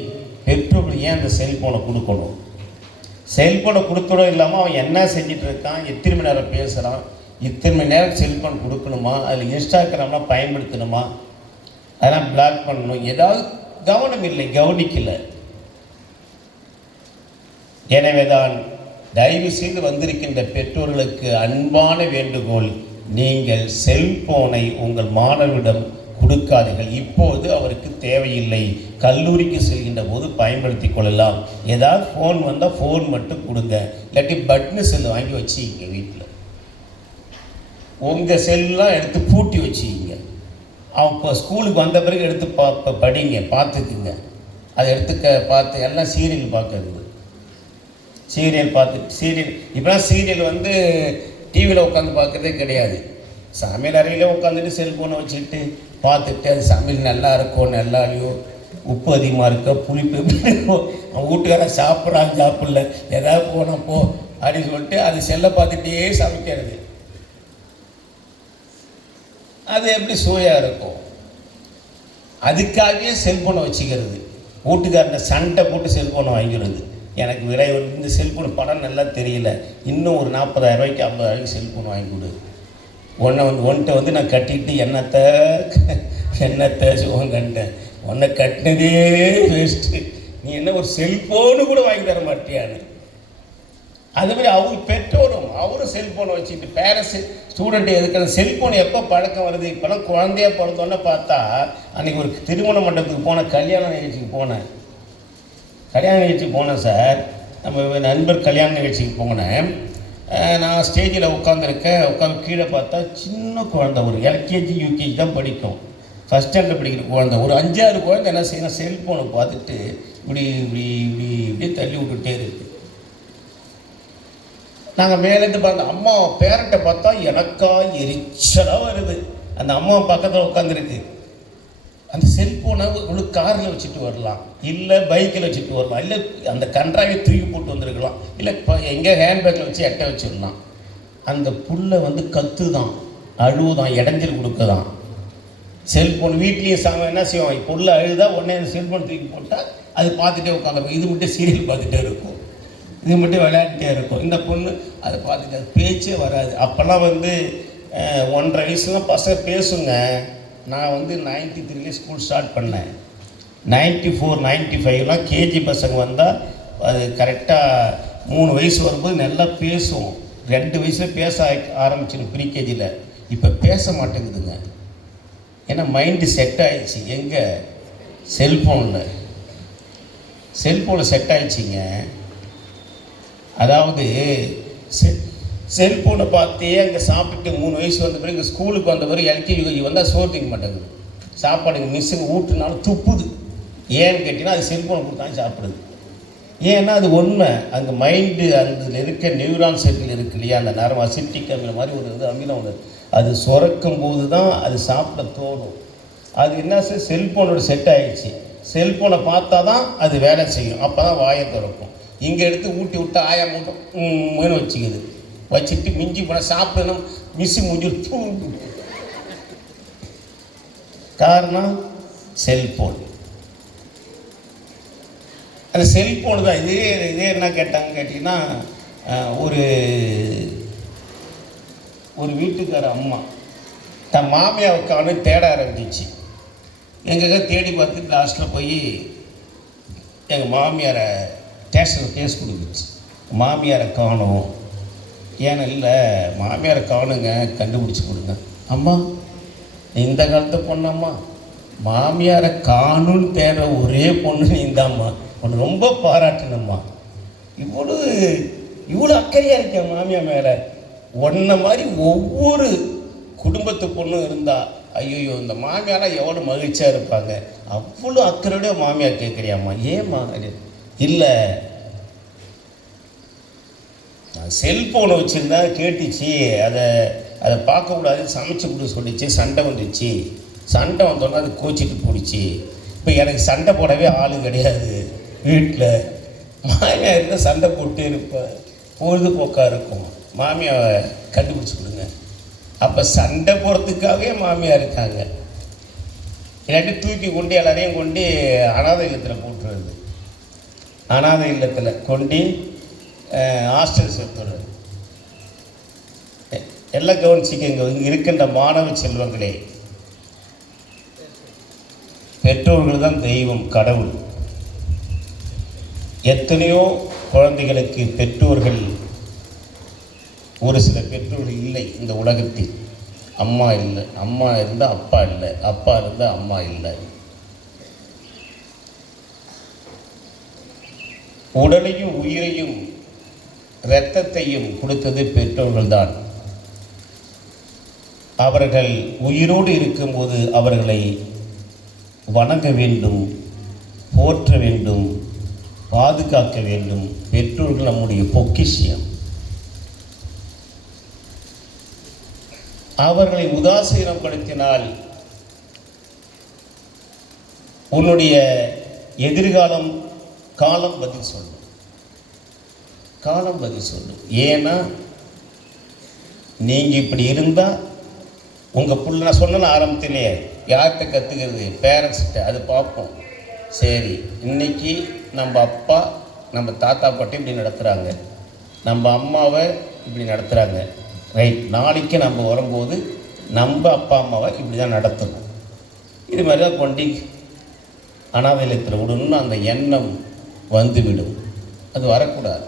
பெற்றோர்கள் ஏன் அந்த செல்போனை கொடுக்கணும்? செல்போனை கொடுக்கணும் இல்லாமல் அவன் என்ன செஞ்சிட்டு இருக்கான், எத்தனை மணி நேரம் பேசுகிறான், இத்தனை மணி நேரம் செல்போன் கொடுக்கணுமா, அதில் இன்ஸ்டாகிராம்லாம் பயன்படுத்தணுமா, அதெல்லாம் பிளாக் பண்ணணும், ஏதாவது கவனம் இல்லை, கவனிக்கலை. எனவேதான் தயவு செய்து வந்திருக்கின்ற பெற்றோர்களுக்கு அன்பான வேண்டுகோள், நீங்கள் செல்போனை உங்கள் மாணவரிடம் கொடுக்காதீர்கள். இப்போது அவருக்கு தேவையில்லை, கல்லூரிக்கு செல்கின்ற போது பயன்படுத்தி கொள்ளலாம். ஏதாவது ஃபோன் வந்தால் ஃபோன் மட்டும் கொடுங்க, இல்லாட்டி பட்னு செல் வாங்கி வச்சுக்கிங்க வீட்டில். உங்கள் செல்லாம் எடுத்து பூட்டி வச்சுக்கிங்க. அவன் இப்போ ஸ்கூலுக்கு வந்த பிறகு எடுத்து படிங்க, பார்த்துக்குங்க. அதை பார்த்து எல்லாம் சீரியல் பார்க்கறது, சீரியல் இப்போலாம் சீரியல் வந்து டிவியில் உட்காந்து பார்க்குறதே கிடையாது. சமையல் அறையில் உட்காந்துட்டு செல்ஃபோனை வச்சுக்கிட்டு பார்த்துட்டு, அது சமையல் நல்லா இருக்கும், நல்லாலையோ, உப்பு அதிகமாக இருக்கோ, புளிப்பு அவன் வீட்டுக்காரன் சாப்பிட்றாங்க சாப்பிடல, ஏதாவது போனால் போ அப்படின்னு சொல்லிட்டு அது செல்லை பார்த்துட்டே சமைக்கிறது. அது எப்படி சுவையாக இருக்கும்? அதுக்காகவே செல்ஃபோனை வச்சுக்கிறது. வீட்டுக்காரனை சண்டை போட்டு செல்ஃபோனை வாங்கிடுறது. எனக்கு விலை இந்த செல்ஃபோன் படம் நல்லா தெரியல, இன்னும் ஒரு 40,000 ரூபாய்க்கு 50,000 செல்ஃபோன் வாங்கி கொடு. ஒன்றை வந்து நான் கட்டிக்கிட்டு என்னத்தை சுகம் கண்டேன், உன்னை கட்டினதே வேஸ்ட்டு, நீ என்ன ஒரு செல்ஃபோனு கூட வாங்கி தர மாட்டியான்னு. அதுமாதிரி அவங்க பெற்றோரும் அவரும் செல்ஃபோனை வச்சுக்கிட்டு பேரண்ட்ஸு ஸ்டூடெண்ட்டு எதுக்கான செல்ஃபோன் எப்போ பழக்கம் வருது? இப்போலாம் குழந்தையாக பிறந்தோன்னே பார்த்தா, அன்றைக்கி ஒரு திருமண மண்டபத்துக்கு போனேன், கல்யாண நிகழ்ச்சிக்கு போனேன் சார். நம்ம நண்பர் கல்யாண நிகழ்ச்சிக்கு போனேன். நான் ஸ்டேஜில் உட்காந்து கீழே பார்த்தா சின்ன குழந்தை, ஒரு எல்கேஜி யூகேஜி தான் படிக்கும், ஃபஸ்ட் ஸ்டாண்டர்ட் படிக்கிற குழந்தை, ஒரு 5-6 குழந்தை என்ன செய்யணும், செல்ஃபோனை பார்த்துட்டு இப்படி தள்ளி விட்டுட்டே இருக்குது. நாங்கள் மேலேருந்து பார்த்தோம், அம்மா பேரண்ட்டை பார்த்தா எனக்கா எரிச்சலாக வருது. அந்த அம்மா பக்கத்தில் உட்காந்துருக்கு. அந்த செல்ஃபோனை ஒரு காரில் வச்சுட்டு வரலாம், இல்லை பைக்கில் வச்சுட்டு வரலாம், இல்லை அந்த கன்றாவை தூக்கி போட்டு வந்துருக்கலாம், இல்லை இப்போ எங்கே ஹேண்ட்பேக்கில் வச்சு எட்ட வச்சிடலாம். அந்த புள்ள வந்து கத்துதான், அழுவுதான், இடைஞ்சல் கொடுக்குதான். செல்ஃபோன் வீட்லேயும் என்ன செய்வோம், புள்ள அழுதா உடனே அந்த செல்ஃபோன் தூக்கி போட்டால் அது பார்த்துட்டே உட்காந்துருக்கும். இது மட்டும் சீரியல் பார்த்துட்டே இருக்கும், இது மட்டும் விளையாடிட்டே இருக்கும். இந்த பொண்ணு அதை பார்த்துட்டு அது பேச்சே வராது. அப்போல்லாம் வந்து 1.5 வயசுலாம் பசங்க பேசுங்க. நான் வந்து 93 ஸ்கூல் ஸ்டார்ட் பண்ணேன். 94, 95லாம் கேஜி பசங்க வந்தால் அது கரெக்டாக 3 வயசு வரும்போது நல்லா பேசும். 2 வயசில் பேச ஆரம்பிச்சிடும் ப்ரீகேஜியில். இப்போ பேச மாட்டேங்குதுங்க. ஏன்னா மைண்டு செட் ஆகிடுச்சு. எங்கே? செல்ஃபோனில் செட் ஆகிடுச்சிங்க. அதாவது செல்ஃபோனை பார்த்தே அங்கே சாப்பிட்டு 3 வயசு வந்த பிறகு இங்கே ஸ்கூலுக்கு வந்த பிறகு எல்கேஜி வந்தால் சோறு திங்க மாட்டேங்குது. சாப்பாடுங்க மிஸ்ஸுங்க ஊட்டுனாலும் துப்புது. ஏன்னு கேட்டிங்கன்னா அது செல்ஃபோனை கொடுத்தாலும் சாப்பிடுது. ஏன்னா அது உண்மை. அந்த மைண்டு அதில் இருக்க நியூரான் செட்டில் இருக்கு இல்லையா, அந்த நரம்பு அசிட்டிக் அமிலம் மாதிரி ஒரு இது அமிலம் ஒன்று, அது சுரக்கும் போது தான் அது சாப்பிட தோணும். அது என்ன செல்ஃபோனோட செட் ஆகிடுச்சு. செல்ஃபோனை பார்த்தா தான் அது வேலை செய்யும். அப்போ தான் வாயை திறக்கும். இங்கே எடுத்து ஊட்டி விட்டு ஆயா மூட்டும் வச்சுக்குது. வச்சுட்டு மிஞ்சி போனால் சாப்பிடணும், மிஸ்ஸு முடிஞ்சு தூண்டு. காரணம் செல்ஃபோன். அந்த செல்ஃபோனு தான். இதே என்ன கேட்டாங்கன்னு கேட்டிங்கன்னா, ஒரு வீட்டுக்கார அம்மா தன் மாமியாவுக்கான தேட ஆரம்பிச்சிச்சு. எங்கே தேடி பார்த்து லாஸ்ட்டில் போய் எங்கள் மாமியாரை ஸ்டேஷனில் கேஸ் கொடுத்துச்சு. மாமியாரை காணும். ஏன்னா இல்லை மாமியாரை காணுங்க, கண்டுபிடிச்சி கொடுங்க. அம்மா இந்த காலத்தை பொண்ணம்மா, மாமியாரை காணுன்னு தேடுற ஒரே பொண்ணு நீந்தாம்மா, உன்னை ரொம்ப பாராட்டணும்மா. இவ்வளோ அக்கறையாக இருக்கேன் மாமியார் மேலே. ஒன்றை மாதிரி ஒவ்வொரு குடும்பத்து பொண்ணும் இருந்தால் ஐயோ இந்த மாமியாரெலாம் எவ்வளோ மகிழ்ச்சியாக இருப்பாங்க. அவ்வளோ அக்கறையோட மாமியார் கேட்குறியாம்மா? ஏம்மா? இல்லை நான் செல்ஃபோனை வச்சுருந்தா கேட்டுச்சு, அதை பார்க்கக்கூடாது, சமைச்சு கொடுக்க சொல்லிச்சு. சண்டை வந்துச்சு. சண்டை வந்தோன்னா அது கோச்சிட்டு போடிச்சு. இப்போ எனக்கு சண்டை போடவே ஆள் கிடையாது வீட்டில். மாமியார் இருந்தால் சண்டை போட்டு இருப்பேன், பொழுதுபோக்காக இருக்கும். மாமியாரை கண்டுபிடிச்சி கொடுங்க. அப்போ சண்டை போகிறதுக்காகவே மாமியார் இருக்காங்க. இல்லாட்டி தூக்கி கொண்டு எல்லாரையும் கொண்டு அனாதை இல்லத்தில் போட்டுருது. அனாதை இல்லத்தில் கொண்டு ஹாஸ்டல் சேர்த்துறது. எல்லாம் கவனிச்சிக்கங்க. இங்கே இருக்கின்ற மாணவ செல்வங்களே, பெற்றோர்கள் தான் தெய்வம், கடவுள். எத்தனையோ குழந்தைகளுக்கு பெற்றோர்கள், ஒரு சில பெற்றோர்கள் இல்லை இந்த உலகத்தில். அம்மா இல்லை, அம்மா இருந்தால் அப்பா இல்லை, அப்பா இருந்தால் அம்மா இல்லை. உடலையும் உயிரையும் இரத்தத்தையும் கொடுத்தது பெற்றோர்கள் தான். அவர்கள் உயிரோடு இருக்கும்போது அவர்களை வணங்க வேண்டும், போற்ற வேண்டும், பாதுகாக்க வேண்டும். பெற்றோர்கள் நம்முடைய பொக்கிஷம். அவர்களை உதாசீனப்படுத்தினால் உன்னுடைய எதிர்காலம் காலம் பதில் சொல்லும். காலம் பதில் சொல்லும். ஏன்னா நீங்கள் இப்படி இருந்தால் உங்கள் புள்ள, நான் சொன்ன ஆரம்பத்திலேயே, யார்கிட்ட கற்றுக்கிறது? பேரண்ட்ஸ்கிட்ட. அது பார்ப்போம். சரி, இன்றைக்கி நம்ம அப்பா நம்ம தாத்தா பாட்டி இப்படி நடத்துகிறாங்க, நம்ம அம்மாவை இப்படி நடத்துகிறாங்க, ரைட். நாளைக்கு நம்ம வரும்போது நம்ம அப்பா அம்மாவை இப்படி தான் நடத்தணும். இது மாதிரி தான் கொண்டு அனாதை இல்லத்தில் விடணும்னு அந்த எண்ணம் வந்துவிடும். அது வரக்கூடாது.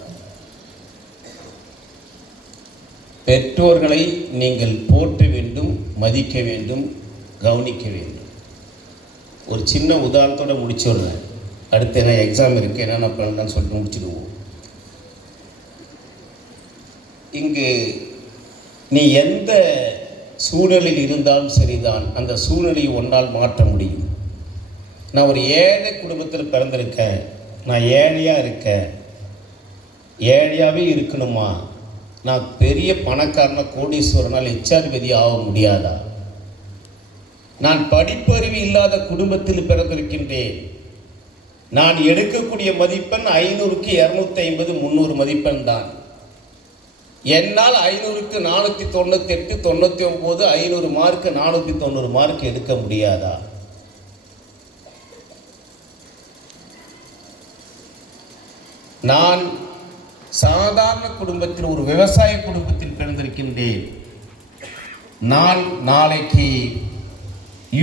பெற்றோர்களை நீங்கள் போற்ற வேண்டும், மதிக்க வேண்டும், கவனிக்க வேண்டும். ஒரு சின்ன உதாரணத்தோடு முடிச்சுடுறேன். அடுத்து என்ன எக்ஸாம் இருக்குது, என்னென்ன பண்ணலான்னு சொல்லிட்டு முடிச்சுடுவோம். இங்கு நீ எந்த சூழ்நிலையில் இருந்தாலும் சரிதான், அந்த சூழ்நிலையை ஒன்றால் மாற்ற முடியும். நான் ஒரு ஏழை குடும்பத்தில் பிறந்திருக்கேன், நான் ஏழையாக இருக்கேன். ஏழையாகவே இருக்கணுமா? நான் பெரிய பணக்காரனா கோடீஸ்வரனால் எச்சாதிபதி ஆக முடியாதா? நான் படிப்பறிவு இல்லாத குடும்பத்தில் பிறந்திருக்கின்றேன். நான் எடுக்கக்கூடிய மதிப்பெண் 500க்கு 250, 300 மதிப்பெண் தான். என்னால் 500க்கு 498, 99, 500 மார்க்கு 490 மார்க் எடுக்க முடியாதா? நான் சாதாரண குடும்பத்தில், ஒரு விவசாய குடும்பத்தில் பிறந்திருக்கின்றேன். நான் நாளைக்கு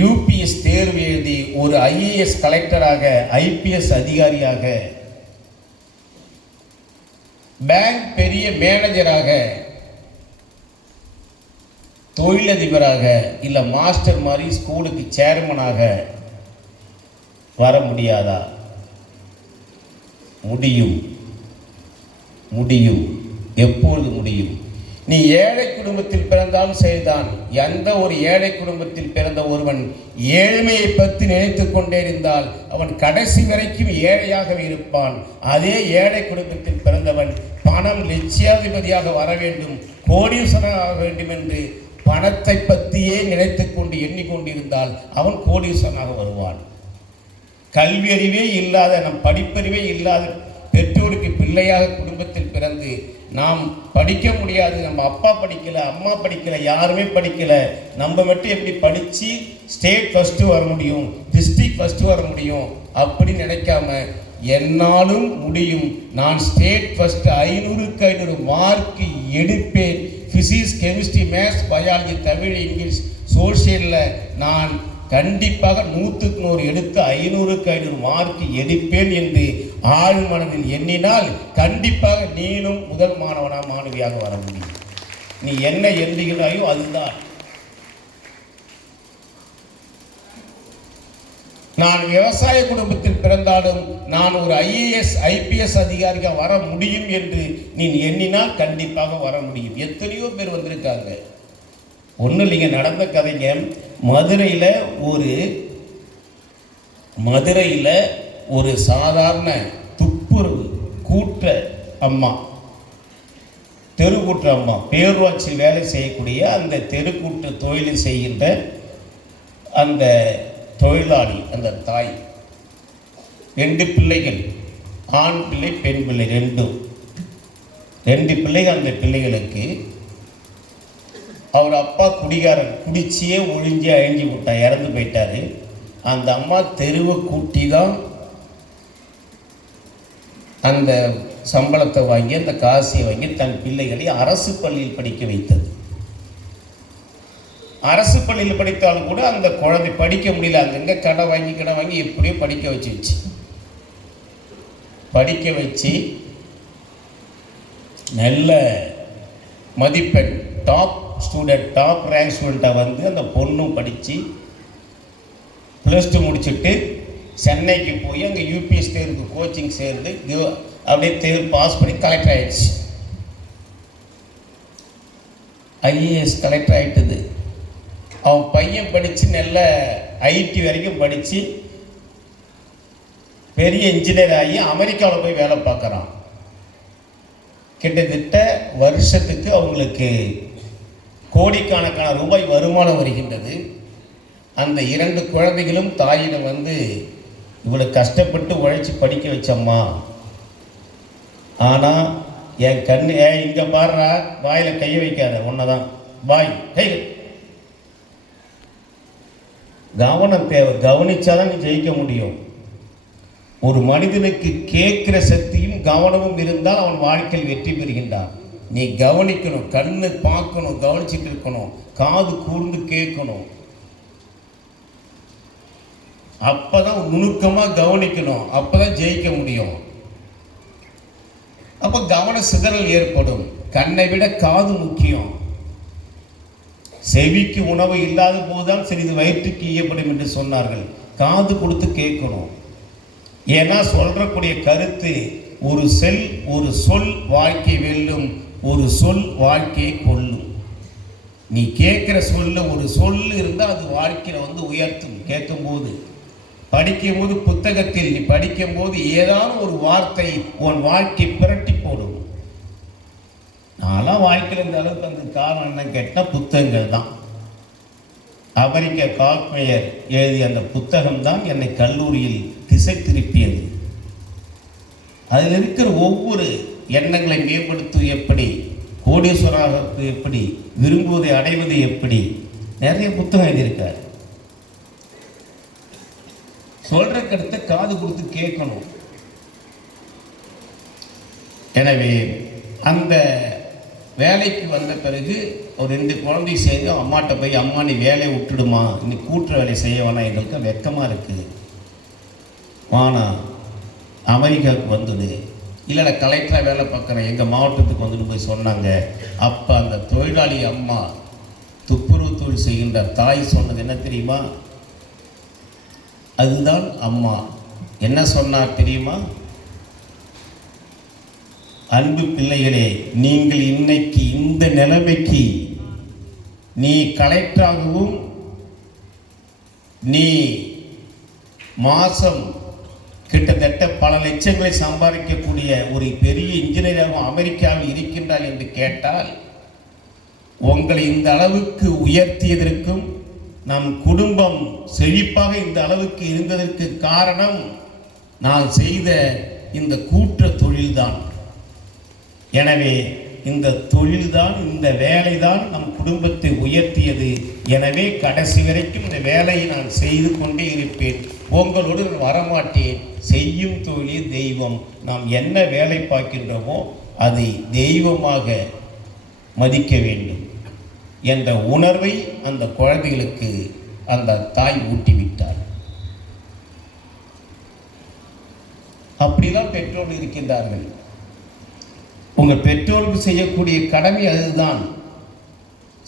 யூபிஎஸ் தேர்வு எழுதி ஒரு ஐஏஎஸ் கலெக்டராக, ஐபிஎஸ் அதிகாரியாக, பேங்க் பெரிய மேனேஜராக, தொழிலதிபராக, இல்லை மாஸ்டர் மாதிரி ஸ்கூலுக்கு சேர்மனாக வர முடியாதா? முடியும், முடியும். எப்பொழுது முடியும்? நீ ஏழை குடும்பத்தில் பிறந்தாலும் சரிதான். எந்த ஒரு ஏழை குடும்பத்தில் பிறந்த ஒருவன் ஏழ்மையை பற்றி நினைத்து கொண்டே இருந்தால் அவன் கடைசி வரைக்கும் ஏழையாகவே இருப்பான். அதே ஏழை குடும்பத்தில் பிறந்தவன் பணம் லட்சியாதிபதியாக வர வேண்டும், கோடீஸ்வரனாக வேண்டும் என்று பணத்தை பற்றியே நினைத்து கொண்டு எண்ணிக்கொண்டிருந்தால் அவன் கோடீஸ்வரனாக வருவான். கல்வி அறிவே இல்லாத, நம் படிப்பறிவே இல்லாத பெற்றோருக்கு பிள்ளையாக குடும்பத்தில் பிறந்து நாம் படிக்க முடியாது, நம்ம அப்பா படிக்கலை, அம்மா படிக்கலை, யாருமே படிக்கலை, நம்ம மட்டும் எப்படி படித்து ஸ்டேட் ஃபஸ்ட்டு வர முடியும், டிஸ்ட்ரிக்ட் ஃபஸ்ட்டு வர முடியும் அப்படி நினைக்காம என்னாலும் முடியும், நான் ஸ்டேட் ஃபஸ்ட்டு 500க்கு 500 மார்க் எடுப்பேன், physics, chemistry, maths, biology, Tamil, English, சோஷியலில் நான் கண்டிப்பாக 100க்கு 100 எடுத்து 500க்கு 500 மார்க் எடுப்பேன் என்று ஆழ் மனதில் எண்ணினால் கண்டிப்பாக நீனும் முதல் மாணவனாக, மாணவியாக வர முடியும். நீ என்ன எண்ணுகிறாயோ அதுதான். நான் விவசாய குடும்பத்தில் பிறந்தாலும் நான் ஒரு ஐஏஎஸ், ஐபிஎஸ் அதிகாரியாக வர முடியும் என்று நீ எண்ணினால் கண்டிப்பாக வர முடியும். எத்தனையோ பேர் வந்திருக்காங்க. ஒன்றும் இல்லைங்க, நடந்த கதைங்க. மதுரையில் ஒரு சாதாரண துப்புரவு கூட்ட அம்மா, தெருக்கூட்ட அம்மா, பேரூராட்சி வேலை செய்யக்கூடிய அந்த தெருக்கூட்ட தொழிலை செய்கின்ற அந்த தொழிலாளி, அந்த தாய், 2 பிள்ளைகள், ஆண் பிள்ளை, பெண் பிள்ளை, 2 பிள்ளைகள். அந்த பிள்ளைகளுக்கு அவர் அப்பா குடிகாரன், குடிச்சியே ஒழிஞ்சு அழிஞ்சு விட்டார், இறந்து போயிட்டார். அந்த அம்மா தெருவை கூட்டி தான் அந்த சம்பளத்தை வாங்கி, அந்த காசை வாங்கி தன் பிள்ளைகளை அரசு பள்ளியில் படிக்க வைத்தது. அரசு பள்ளியில் படித்தாலும் கூட அந்த குழந்தை படிக்க முடியல, அங்கங்கே கடை வாங்கி எப்படியோ படிக்க வச்சு நல்ல மதிப்பெண், டாப் ஸ்டூடெண்ட், டாப் ரேங்க் ஸ்டூடெண்ட்டாக வந்து அந்த பொண்ணும் படித்து +2 முடிச்சுட்டு சென்னைக்கு போய் அங்கே யூபிஎஸ் தேர்வுக்கு கோச்சிங் சேர்ந்து அப்படியே தேர்வு பாஸ் பண்ணி கலெக்டர் ஆகிடுச்சு. ஐஏஎஸ் கலெக்டர் ஆகிட்டது. அவன் பையன் படித்து நல்ல ஐடி வரைக்கும் படித்து பெரிய இன்ஜினியர் ஆகி அமெரிக்காவில் போய் வேலை பார்க்குறான். கிட்டத்தட்ட வருஷத்துக்கு அவங்களுக்கு கோடிக்கணக்கான ரூபாய் வருமானம் வருகின்றது. அந்த 2 குழந்தைகளும் தாயிடம் வந்து இவ்வளோ கஷ்டப்பட்டு உழைச்சி படிக்க வச்சம்மா, ஆனால் என் கண்ணு இங்கே பாடுறா, வாயில் கையை வைக்காத, ஒன்னதான் வாய் கை, கவனம் தேவை, கவனிச்சாதான் நீ ஜெயிக்க முடியும். ஒரு மனிதனுக்கு கேட்கிற சக்தியும் கவனமும் இருந்தால் அவன் வாழ்க்கையில் வெற்றி பெறுகின்றான். நீ கவனிக்கணும், கண்ணு பார்க்கணும், கவனிச்சுட்டு இருக்கணும், காது கூர்ந்து கேட்கணும், அப்பதான் நுணுக்கமாக கவனிக்கணும், அப்பதான் ஜெயிக்க முடியும். அப்போ கவன சிதறல் ஏற்படும். கண்ணை விட காது முக்கியம். செவிக்கு உணவு இல்லாத போதுதான் சிறிது வயிற்றுக்கு ஈயப்படும் என்று சொன்னார்கள். காது கொடுத்து கேட்கணும். ஏன்னா சொல்றக்கூடிய கருத்து, ஒரு சொல் வாழ்க்கை வெல்லும், ஒரு சொல் வாழ்க்கையை கொல்லும். நீ கேட்குற சொல்ல ஒரு சொல் இருந்தால் அது வாழ்க்கையில் வந்து உயர்த்தும். கேட்கும்போது, படிக்கும்போது, புத்தகத்தில் நீ படிக்கும்போது ஏதாவது ஒரு வார்த்தை உன் வாழ்க்கை பிரட்டி போடும். நான்லாம் வாழ்க்கையில் இந்த அளவுக்கு அந்த காரணம் என்ன கேட்டால் புத்தகங்கள் தான். அமெரிக்க கால்மேயர் எழுதிய அந்த புத்தகம் தான் என்னை கல்லூரியில் திசை திருப்பியது. அதில் இருக்கிற ஒவ்வொரு எண்ணங்களை மேம்படுத்தும், எப்படி கோடீஸ்வராக எப்படி, விரும்புவதை அடைவது எப்படி, நிறைய புத்தகம் எழுதியிருக்கார். சொல்ற கருத்தை காது கொடுத்து கேட்கணும். எனவே அந்த வேலைக்கு வந்த பிறகு ஒரு 2 குழந்தை சேர்ந்து அம்மாட்ட போய், அம்மா நீ வேலையை விட்டுடுமா, இன்னைக்கு கூட்டுற வேலை செய்ய வேணாம், எங்களுக்கு வெக்கமாக இருக்குது, வானா அமெரிக்காவுக்கு வந்தது, இல்லை கலெக்டராக வேலை பார்க்குறேன் எங்கள் மாவட்டத்துக்கு வந்துட்டு போய் சொன்னாங்க. அப்போ அந்த தொழிலாளி அம்மா, துப்புரவு தொழில் செய்கின்ற தாய் சொன்னது என்ன தெரியுமா? அதுதான் அம்மா என்ன சொன்னார் தெரியுமா? அன்பு பிள்ளைகளே, நீங்கள் இன்னைக்கு இந்த நிலைமைக்கு நீ கலெக்டராகவும், நீ மாதம் கிட்டத்தட்ட பல லட்சங்களை சம்பாதிக்கக்கூடிய ஒரு பெரிய இன்ஜினியராகவும் அமெரிக்காவில் இருக்கின்றார் என்று கேட்டால், உங்களை இந்த அளவுக்கு உயர்த்தியதற்கும் நம் குடும்பம் செழிப்பாக இந்த அளவுக்கு இருந்ததற்கு காரணம் நான் செய்த இந்த கூற்ற தொழில்தான். எனவே இந்த தொழில்தான், இந்த வேலைதான் நம் குடும்பத்தை உயர்த்தியது. எனவே கடைசி வரைக்கும் இந்த வேலையை நான் செய்து கொண்டே இருப்பேன், உங்களோடு நான் வரமாட்டேன். செய்யும் தொழிலே தெய்வம். நாம் என்ன வேலை பார்க்கின்றோமோ அதை தெய்வமாக மதிக்க வேண்டும் என்ற உணர்வை அந்த குழந்தைகளுக்கு அந்த தாய் ஊட்டிவிட்டார். அப்படிதான் பெற்றோர்கள் இருக்கின்றார்கள். உங்கள் பெற்றோருக்கு செய்யக்கூடிய கடமை அதுதான்.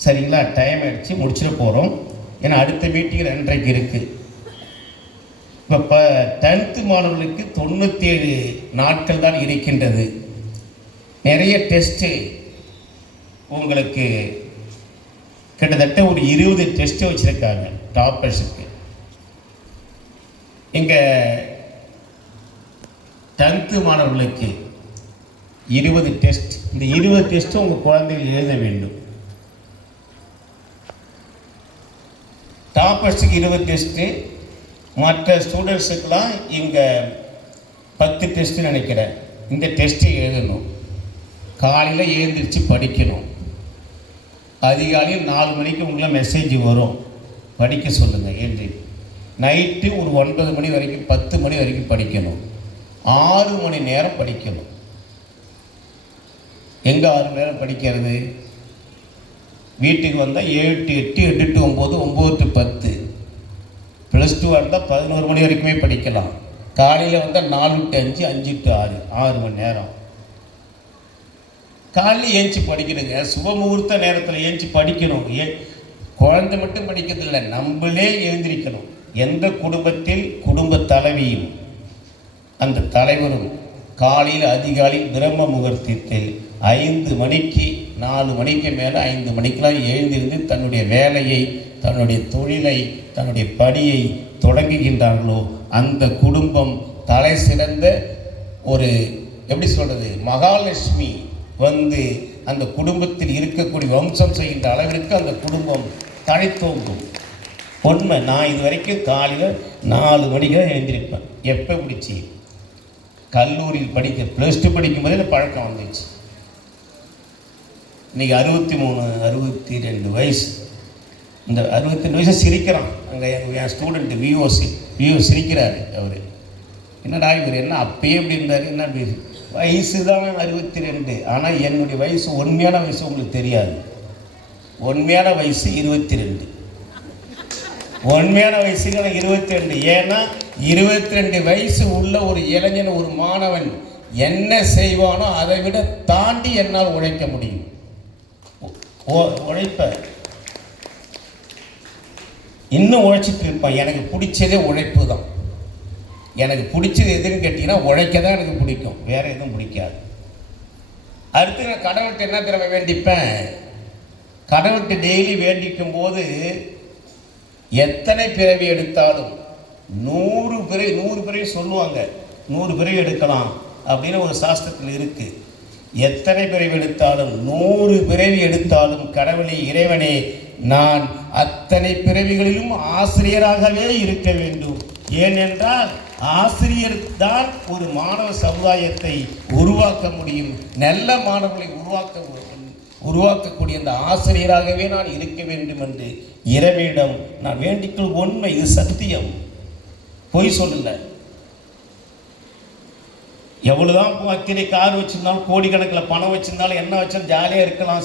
சரிங்களா? டைம் ஆகிடுச்சு, முடிச்சிட போகிறோம். ஏன்னா அடுத்த மீட்டிங் 2:30 இருக்குது. இப்போ 10th மாணவர்களுக்கு 97 நாட்கள் தான் இருக்கின்றது. நிறைய டெஸ்ட்டு உங்களுக்கு கிட்டத்தட்ட ஒரு 20 டெஸ்ட்டு வச்சுருக்காங்க டாப்பர்ஸுக்கு. இங்கே 10th மாணவர்களுக்கு 20 டெஸ்ட். இந்த 20 டெஸ்ட்டும் உங்கள் குழந்தைகள் எழுத வேண்டும். டாப்பர்ஸுக்கு 20 டெஸ்ட்டு, மற்ற ஸ்டூடெண்ட்ஸுக்கெலாம் இங்கே 10 டெஸ்ட்டு நினைக்கிறேன். இந்த டெஸ்ட்டு எழுதணும். காலையில் எழுந்திரிச்சு படிக்கணும். அதிகாலையில் 4 மணிக்கு உங்களை மெசேஜ் வரும், படிக்க சொல்லுங்கள் எழுதி. நைட்டு ஒரு 9 மணி வரைக்கும் 10 மணி வரைக்கும் படிக்கணும். 6 மணி நேரம் படிக்கணும். எங்கே 6 மணி நேரம் படிக்கிறது? வீட்டுக்கு வந்தால் 7 to 8, 8 to 9, 9 to 10. +2 இருந்தால் 11 மணி வரைக்குமே படிக்கலாம். காலையில் வந்தால் 4 to 5, 5 to 6, 6 மணி நேரம். காலையில் ஏஞ்சி படிக்கணுங்க. சுபமுகூர்த்த நேரத்தில் ஏஞ்சி படிக்கணும். குழந்தை மட்டும் படிக்கிறதில்லை, நம்மளே எழுந்திரிக்கணும். எந்த குடும்பத்தில் குடும்ப தலைவியும் அந்த தலைவரும் காலையில் அதிகாலை பிரம்ம முகூர்த்தத்தில் 5 மணிக்கு 4 மணிக்கு மேலே 5 மணிக்கெலாம் எழுந்திருந்து தன்னுடைய வேலையை, தன்னுடைய தொழிலை, தன்னுடைய பணியை தொடங்குகின்றார்களோ அந்த குடும்பம் தலை சிறந்த ஒரு, எப்படி சொல்கிறது, மகாலட்சுமி வந்து அந்த குடும்பத்தில் இருக்கக்கூடிய வம்சம் செய்கின்ற அளவிற்கு அந்த குடும்பம் தழைத்தோங்கும். உண்மை. நான் இது வரைக்கும் காலையில் 4 மணிக்கு தான் எழுந்திருப்பேன். எப்போ பிடிச்சி கல்லூரியில் படிக்க +2 படிக்கும்போதே இந்த பழக்கம் வந்துச்சு. இன்றைக்கி 63, 62 வயசு. இந்த 62 வயசு சிரிக்கிறான். அங்கே என் ஸ்டூடெண்ட்டு விஓ சிரிக்கிறாரு. அவர் என்னடா இவர் என்ன அப்பயே இப்படி இருந்தார், என்ன வயசு தான் 62. ஆனால் என்னுடைய வயசு, உண்மையான வயசு உங்களுக்கு தெரியாது. உண்மையான வயசு 22. உண்மையான வயசுக்கு 22. ஏன்னா 22 வயசு உள்ள ஒரு இளைஞன், ஒரு மாணவன் என்ன செய்வானோ அதை விட தாண்டி என்னால் உழைக்க முடியும். உழைப்ப இன்னும் உழைச்சிட்டு இருப்பான். எனக்கு பிடிச்சதே உழைப்பு தான். எனக்கு பிடிச்சது எதுன்னு கேட்டிங்கன்னா உழைக்க தான் எனக்கு பிடிக்கும், வேறு எதுவும் பிடிக்காது. அடுத்து நான் கடவுள்கிட்ட என்ன திறமை வேண்டிப்பேன்? கடவுள்கிட்ட டெய்லி வேண்டிக்கும் போது எத்தனை பிறவி எடுத்தாலும் 100 பிறவி சொல்லுவாங்க, 100 பிறவி எடுக்கலாம் அப்படின்னு ஒரு சாஸ்திரத்தில் இருக்குது. எத்தனை பிறவி எடுத்தாலும் 100 பிறவி எடுத்தாலும் கடவுளே, இறைவனே, நான் அத்தனை பிறவிகளிலும் ஆசிரியராகவே இருக்க வேண்டும். ஏனென்றால் ஆசிரியர் தான் ஒரு மாணவ சமுதாயத்தை உருவாக்க முடியும், நல்ல மாணவர்களை உருவாக்க உருவாக்கக்கூடிய அந்த ஆசிரியராகவே நான் இருக்க வேண்டும் என்று இறைவனிடம் நான் வேண்டிக்கொள். உண்மை, இது சத்தியம், பொய் சொல்லல. எவ்வளவுதான் அத்தனை கார் வச்சிருந்தாலும், கோடிக்கணக்கில் பணம் வச்சிருந்தாலும், என்ன வச்சாலும் ஜாலியாக இருக்கலாம்.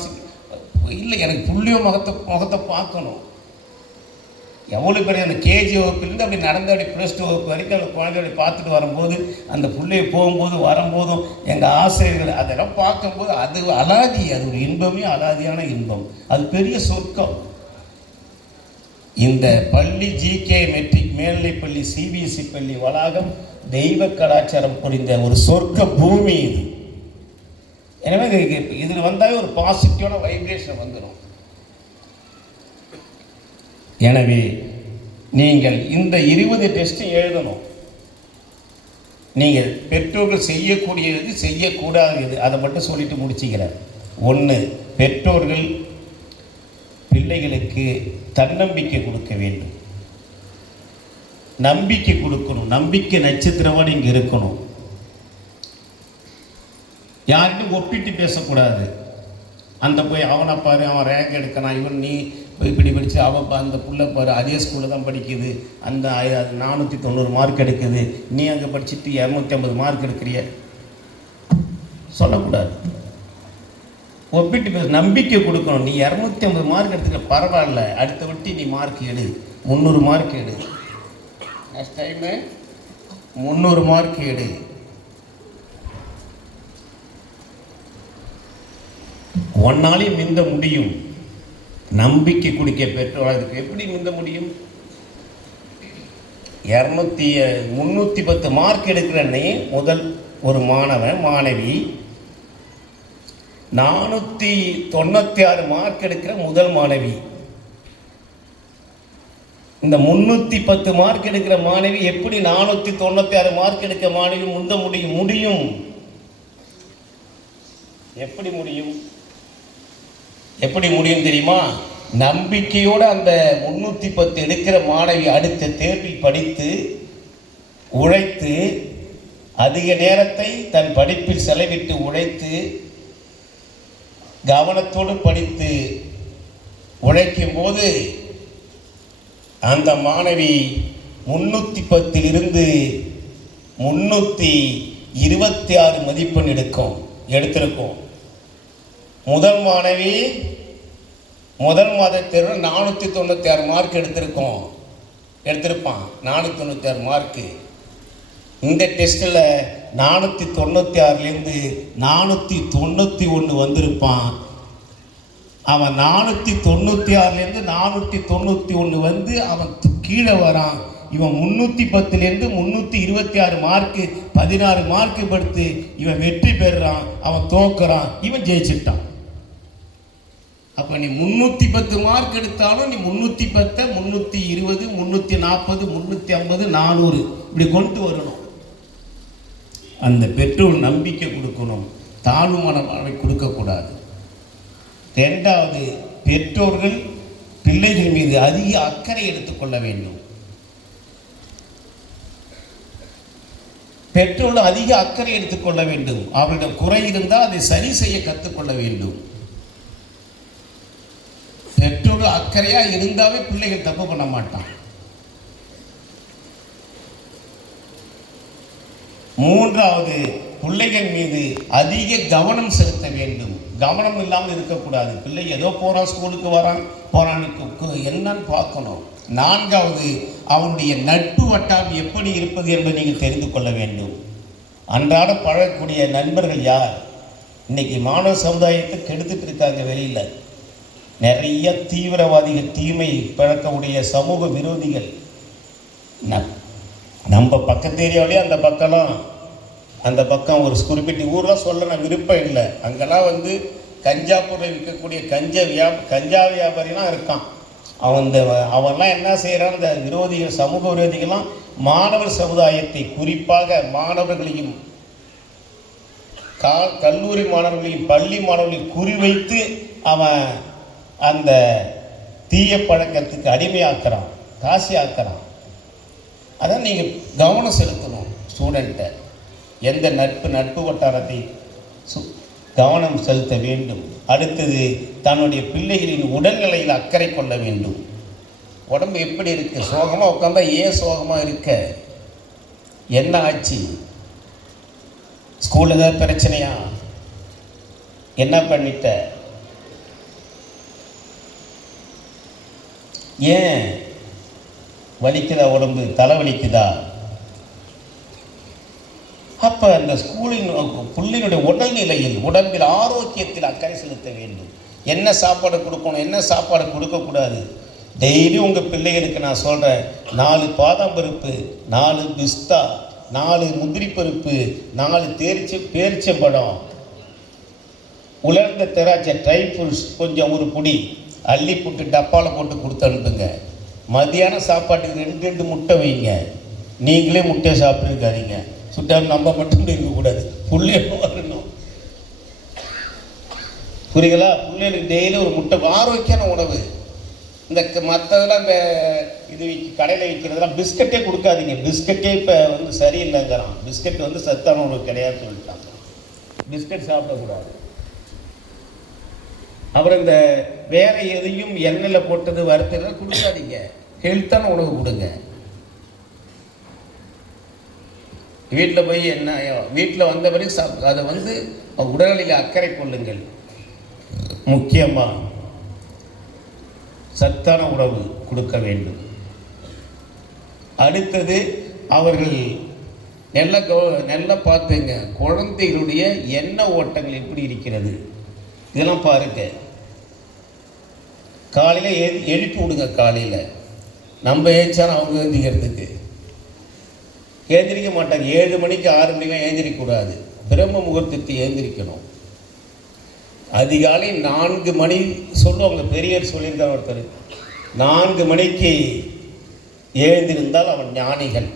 இல்லை, எனக்கு புள்ளியோ முகத்தை பார்க்கணும். எவ்வளோ பெரிய அந்த கேஜி வகுப்புலேருந்து அப்படி நடந்து அப்படி +2 வகுப்பு வரைக்கும் அந்த குழந்தையோட பார்த்துட்டு வரும்போது, அந்த பிள்ளையை போகும்போது வரும்போதும் எங்கள் ஆசிரியர்கள் அதெல்லாம் பார்க்கும்போது அது அலாதி, அது ஒரு இன்பமே அலாதியான இன்பம், அது பெரிய சொர்க்கம். இந்த பள்ளி ஜிகே மெட்ரிக் மேல்நிலைப்பள்ளி சிபிஎஸ்சி பள்ளி வளாகம் தெய்வ கலாச்சாரம் புரிந்த ஒரு சொர்க்க பூமி இது. எனவே இதில் வந்தாலே ஒரு பாசிட்டிவான வைப்ரேஷன் வந்துடும். எனவே நீங்கள் இந்த 20 டெஸ்ட் எழுதணும். நீங்கள் பெற்றோர்கள் செய்யக்கூடியது, செய்யக்கூடாது, அதை மட்டும் சொல்லிட்டு முடிச்சுக்கிறேன். 1, பெற்றோர்கள் பிள்ளைகளுக்கு தன்னம்பிக்கை கொடுக்க வேண்டும், நம்பிக்கை கொடுக்கணும். நம்பிக்கை நட்சத்திரமாக இங்கே இருக்கணும். யார்கிட்டும் ஒப்பிட்டு பேசக்கூடாது. அந்த போய் அவனை பாரு, அவன் ரேங்க் எடுக்கிறான், இவன் நீ இப்படி படித்து அவன் அந்த புள்ள பாரு அதே ஸ்கூலில் தான் படிக்குது, அந்த 490 மார்க் எடுக்குது, நீ அங்கே படிச்சுட்டு 250 மார்க் எடுக்கிறிய சொல்லக்கூடாது. ஒப்பிட்டு பேச, நம்பிக்கை கொடுக்கணும். நீ 250 மார்க் எடுத்துக்க பரவாயில்ல, அடுத்த வட்டி நீ மார்க் எடு, 300 மார்க் எடு, நெக்ஸ்ட் டைமு 300 மார்க் எடு. ஒன்னாலையும் மிந்த முடியும். நம்பிக்கை குடிக்க பெற்றோர்களுக்கு எப்படி மிந்த முடியும்? 310 மார்க் எடுக்கிறன்னே முதல் ஒரு மாணவன் மாணவி, 496 மார்க் எடுக்கிற முதல் மாணவி. இந்த 310 மார்க் எடுக்கிற மாணவி எப்படி 496 மார்க் எடுக்க மாணவி முந்த முடியும்? எப்படி முடியும்? எப்படி முடியும் தெரியுமா? நம்பிக்கையோடு அந்த 310 எடுக்கிற மாணவி அடுத்த தேர்வில் படித்து உழைத்து அதிக நேரத்தை தன் படிப்பில் செலவிட்டு உழைத்து கவனத்தோடு படித்து உழைக்கும் போது அந்த மாணவி 310 326 மதிப்பெண் எடுத்திருக்கும். முதல் மாணவி முதல் மாத தேர்வில் 496 மார்க் எடுத்திருப்பான். 496 மார்க்கு. இந்த டெஸ்ட்டில் 496லேருந்து 491 வந்திருப்பான். அவன் 496லேருந்து 491 வந்து அவன் கீழே வரான். இவன் 310லேருந்து 326 மார்க்கு, 16 மார்க்கு படுத்து இவன் வெற்றி பெறுறான். அவன் தோக்குறான், இவன் ஜெயிச்சிட்டான். அப்போ நீ 310 மார்க் எடுத்தாலும் நீ 310, 320, 340, 350, 400 இப்படி கொண்டு வரணும். அந்த பெற்றோர் நம்பிக்கை கொடுக்கணும், தாழ்வு மனப்பான்மை கொடுக்கக்கூடாது. 2வது, பெற்றோர்கள் பிள்ளைகள் மீது அதிக அக்கறை எடுத்துக்கொள்ள வேண்டும். பெற்றோர்கள் அதிக அக்கறை எடுத்துக்கொள்ள வேண்டும். அவர்களிடம் குறை இருந்தால் அதை சரி செய்ய கற்றுக்கொள்ள வேண்டும். பெற்றோர்கள் அக்கறையாக இருந்தாவே பிள்ளைகள் தப்பு பண்ண மாட்டான். 3வது, பிள்ளைகள் மீது அதிக கவனம் செலுத்த வேண்டும். கவனம் இல்லாமல் இருக்கக்கூடாது. பிள்ளை ஏதோ போகிறான், ஸ்கூலுக்கு போறானுக்கு என்னன்னு பார்க்கணும். 4வது, அவனுடைய நட்பு வட்டாரம் எப்படி இருப்பது என்பதை நீங்கள் தெரிந்து கொள்ள வேண்டும். அன்றாட பழகக்கூடிய நண்பர்கள் யார்? இன்னைக்கு மாணவ சமுதாயத்தை கெடுத்துட்டு இருக்காங்க. வெளியில் நிறைய தீவிரவாதிகள், தீமை பழக்கக்கூடிய சமூக விரோதிகள். நம்ம பக்கத்து ஏரியாவிலே அந்த பக்கம் ஒரு குறிப்பிட்ட ஊர்லாம் சொல்ல நான் விருப்பம் இல்லை. அங்கெல்லாம் வந்து கஞ்சா பொருளை விற்கக்கூடிய கஞ்சா வியாபாரிலாம் இருக்கான். அவன்லாம் என்ன செய்கிறான்? இந்த விரோதிகள், சமூக விரோதிகள்லாம் மாணவர் சமுதாயத்தை, குறிப்பாக மாணவர்களையும் கல்லூரி மாணவர்களையும் பள்ளி மாணவர்களையும் குறிவைத்து அவன் அந்த தீய பழக்கத்துக்கு அடிமையாக்குறான், காசி ஆக்குறான். அதான் நீங்கள் கவனம் செலுத்தணும். ஸ்டூடெண்ட்டை எந்த நட்பு வட்டாரத்தை கவனம் செலுத்த வேண்டும். அடுத்தது தன்னுடைய பிள்ளைகளின் உடல்நிலையில் அக்கறை கொள்ள வேண்டும். உடம்பு எப்படி இருக்கு? சோகமாக உட்காந்தா ஏன் சோகமாக இருக்க? என்ன ஆச்சு? ஸ்கூல் ஏதாவது பிரச்சனையா? என்ன பண்ணிட்ட? ஏன் வலிக்குதா? உடம்பு தலை வலிக்குதா? அப்போ அந்த ஸ்கூலின் பிள்ளையினுடைய உடல்நிலையில், உடம்பில் ஆரோக்கியத்தில் அக்கறை செலுத்த வேண்டும். என்ன சாப்பாடு கொடுக்கணும், என்ன சாப்பாடு கொடுக்கக்கூடாது. டெய்லி உங்கள் பிள்ளைகளுக்கு நான் சொல்கிறேன், 4 பாதாம் பருப்பு, 4 பிஸ்தா, 4 முந்திரி பருப்பு, 4 பேரிச்சம்பழம், உலர்ந்த திராட்சை, ட்ரை ஃப்ரூட்ஸ் கொஞ்சம் ஒரு பொடி அள்ளி போட்டு டப்பாவில் போட்டு கொடுத்து அனுப்புங்க. மதியான சாப்பாட்டுக்கு 2 முட்டை வைங்க. நீங்களே முட்டையை சாப்பிட்டுருக்காதீங்க. சுட்டாலும் நம்ம மட்டும் இருக்கக்கூடாது, பிள்ளைகளும் வரணும். புரியுங்களா? பிள்ளைகளுக்கு டெய்லி ஒரு முட்டை, ஆரோக்கியமான உணவு. இந்த மற்றதெல்லாம் இந்த இது கடையில் விற்கிறதெல்லாம் பிஸ்கட்டே கொடுக்காதீங்க. பிஸ்கட்டே இப்போ சரியில்லைங்கிறான். பிஸ்கட் சத்தான உணவு கிடையாதுன்னு சொல்லிட்டாங்க. பிஸ்கட் சாப்பிடக்கூடாது. அப்புறம் இந்த வேற எதையும் எண்ணெயில் போட்டது வறுத்ததெல்லாம் கொடுக்காதீங்க. ஹெல்த்தான உணவு கொடுங்க. வீட்டில் போய் என்ன வீட்டில் வந்த வரைக்கும் அதை உடல்நிலையில் அக்கறை கொள்ளுங்கள். முக்கியமாக சத்தான உணவு கொடுக்க வேண்டும். அடுத்தது அவர்கள் நல்லா பார்த்துங்க, குழந்தைகளுடைய எண்ண ஓட்டங்கள் எப்படி இருக்கிறது இதெல்லாம் பாருங்க. காலையில் எழுப்பி விடுங்க. காலையில் நம்ம ஏஞ்சாலும் அவங்க எழுந்திக்கிறதுக்கு எழுந்திரிக்க மாட்டாங்க. 7 மணிக்கு 6 மணிக்கெலாம் எழுந்திரிக்கக்கூடாது. பிரம்ம முகூர்த்தத்தை எழுந்திரிக்கணும். அதிகாலை 4 மணி சொல்லுவாங்க. பெரியவர் சொல்லியிருக்கார் ஒருத்தர், 4 மணிக்கு எழுந்திருந்தால் அவன் ஞானிகள்.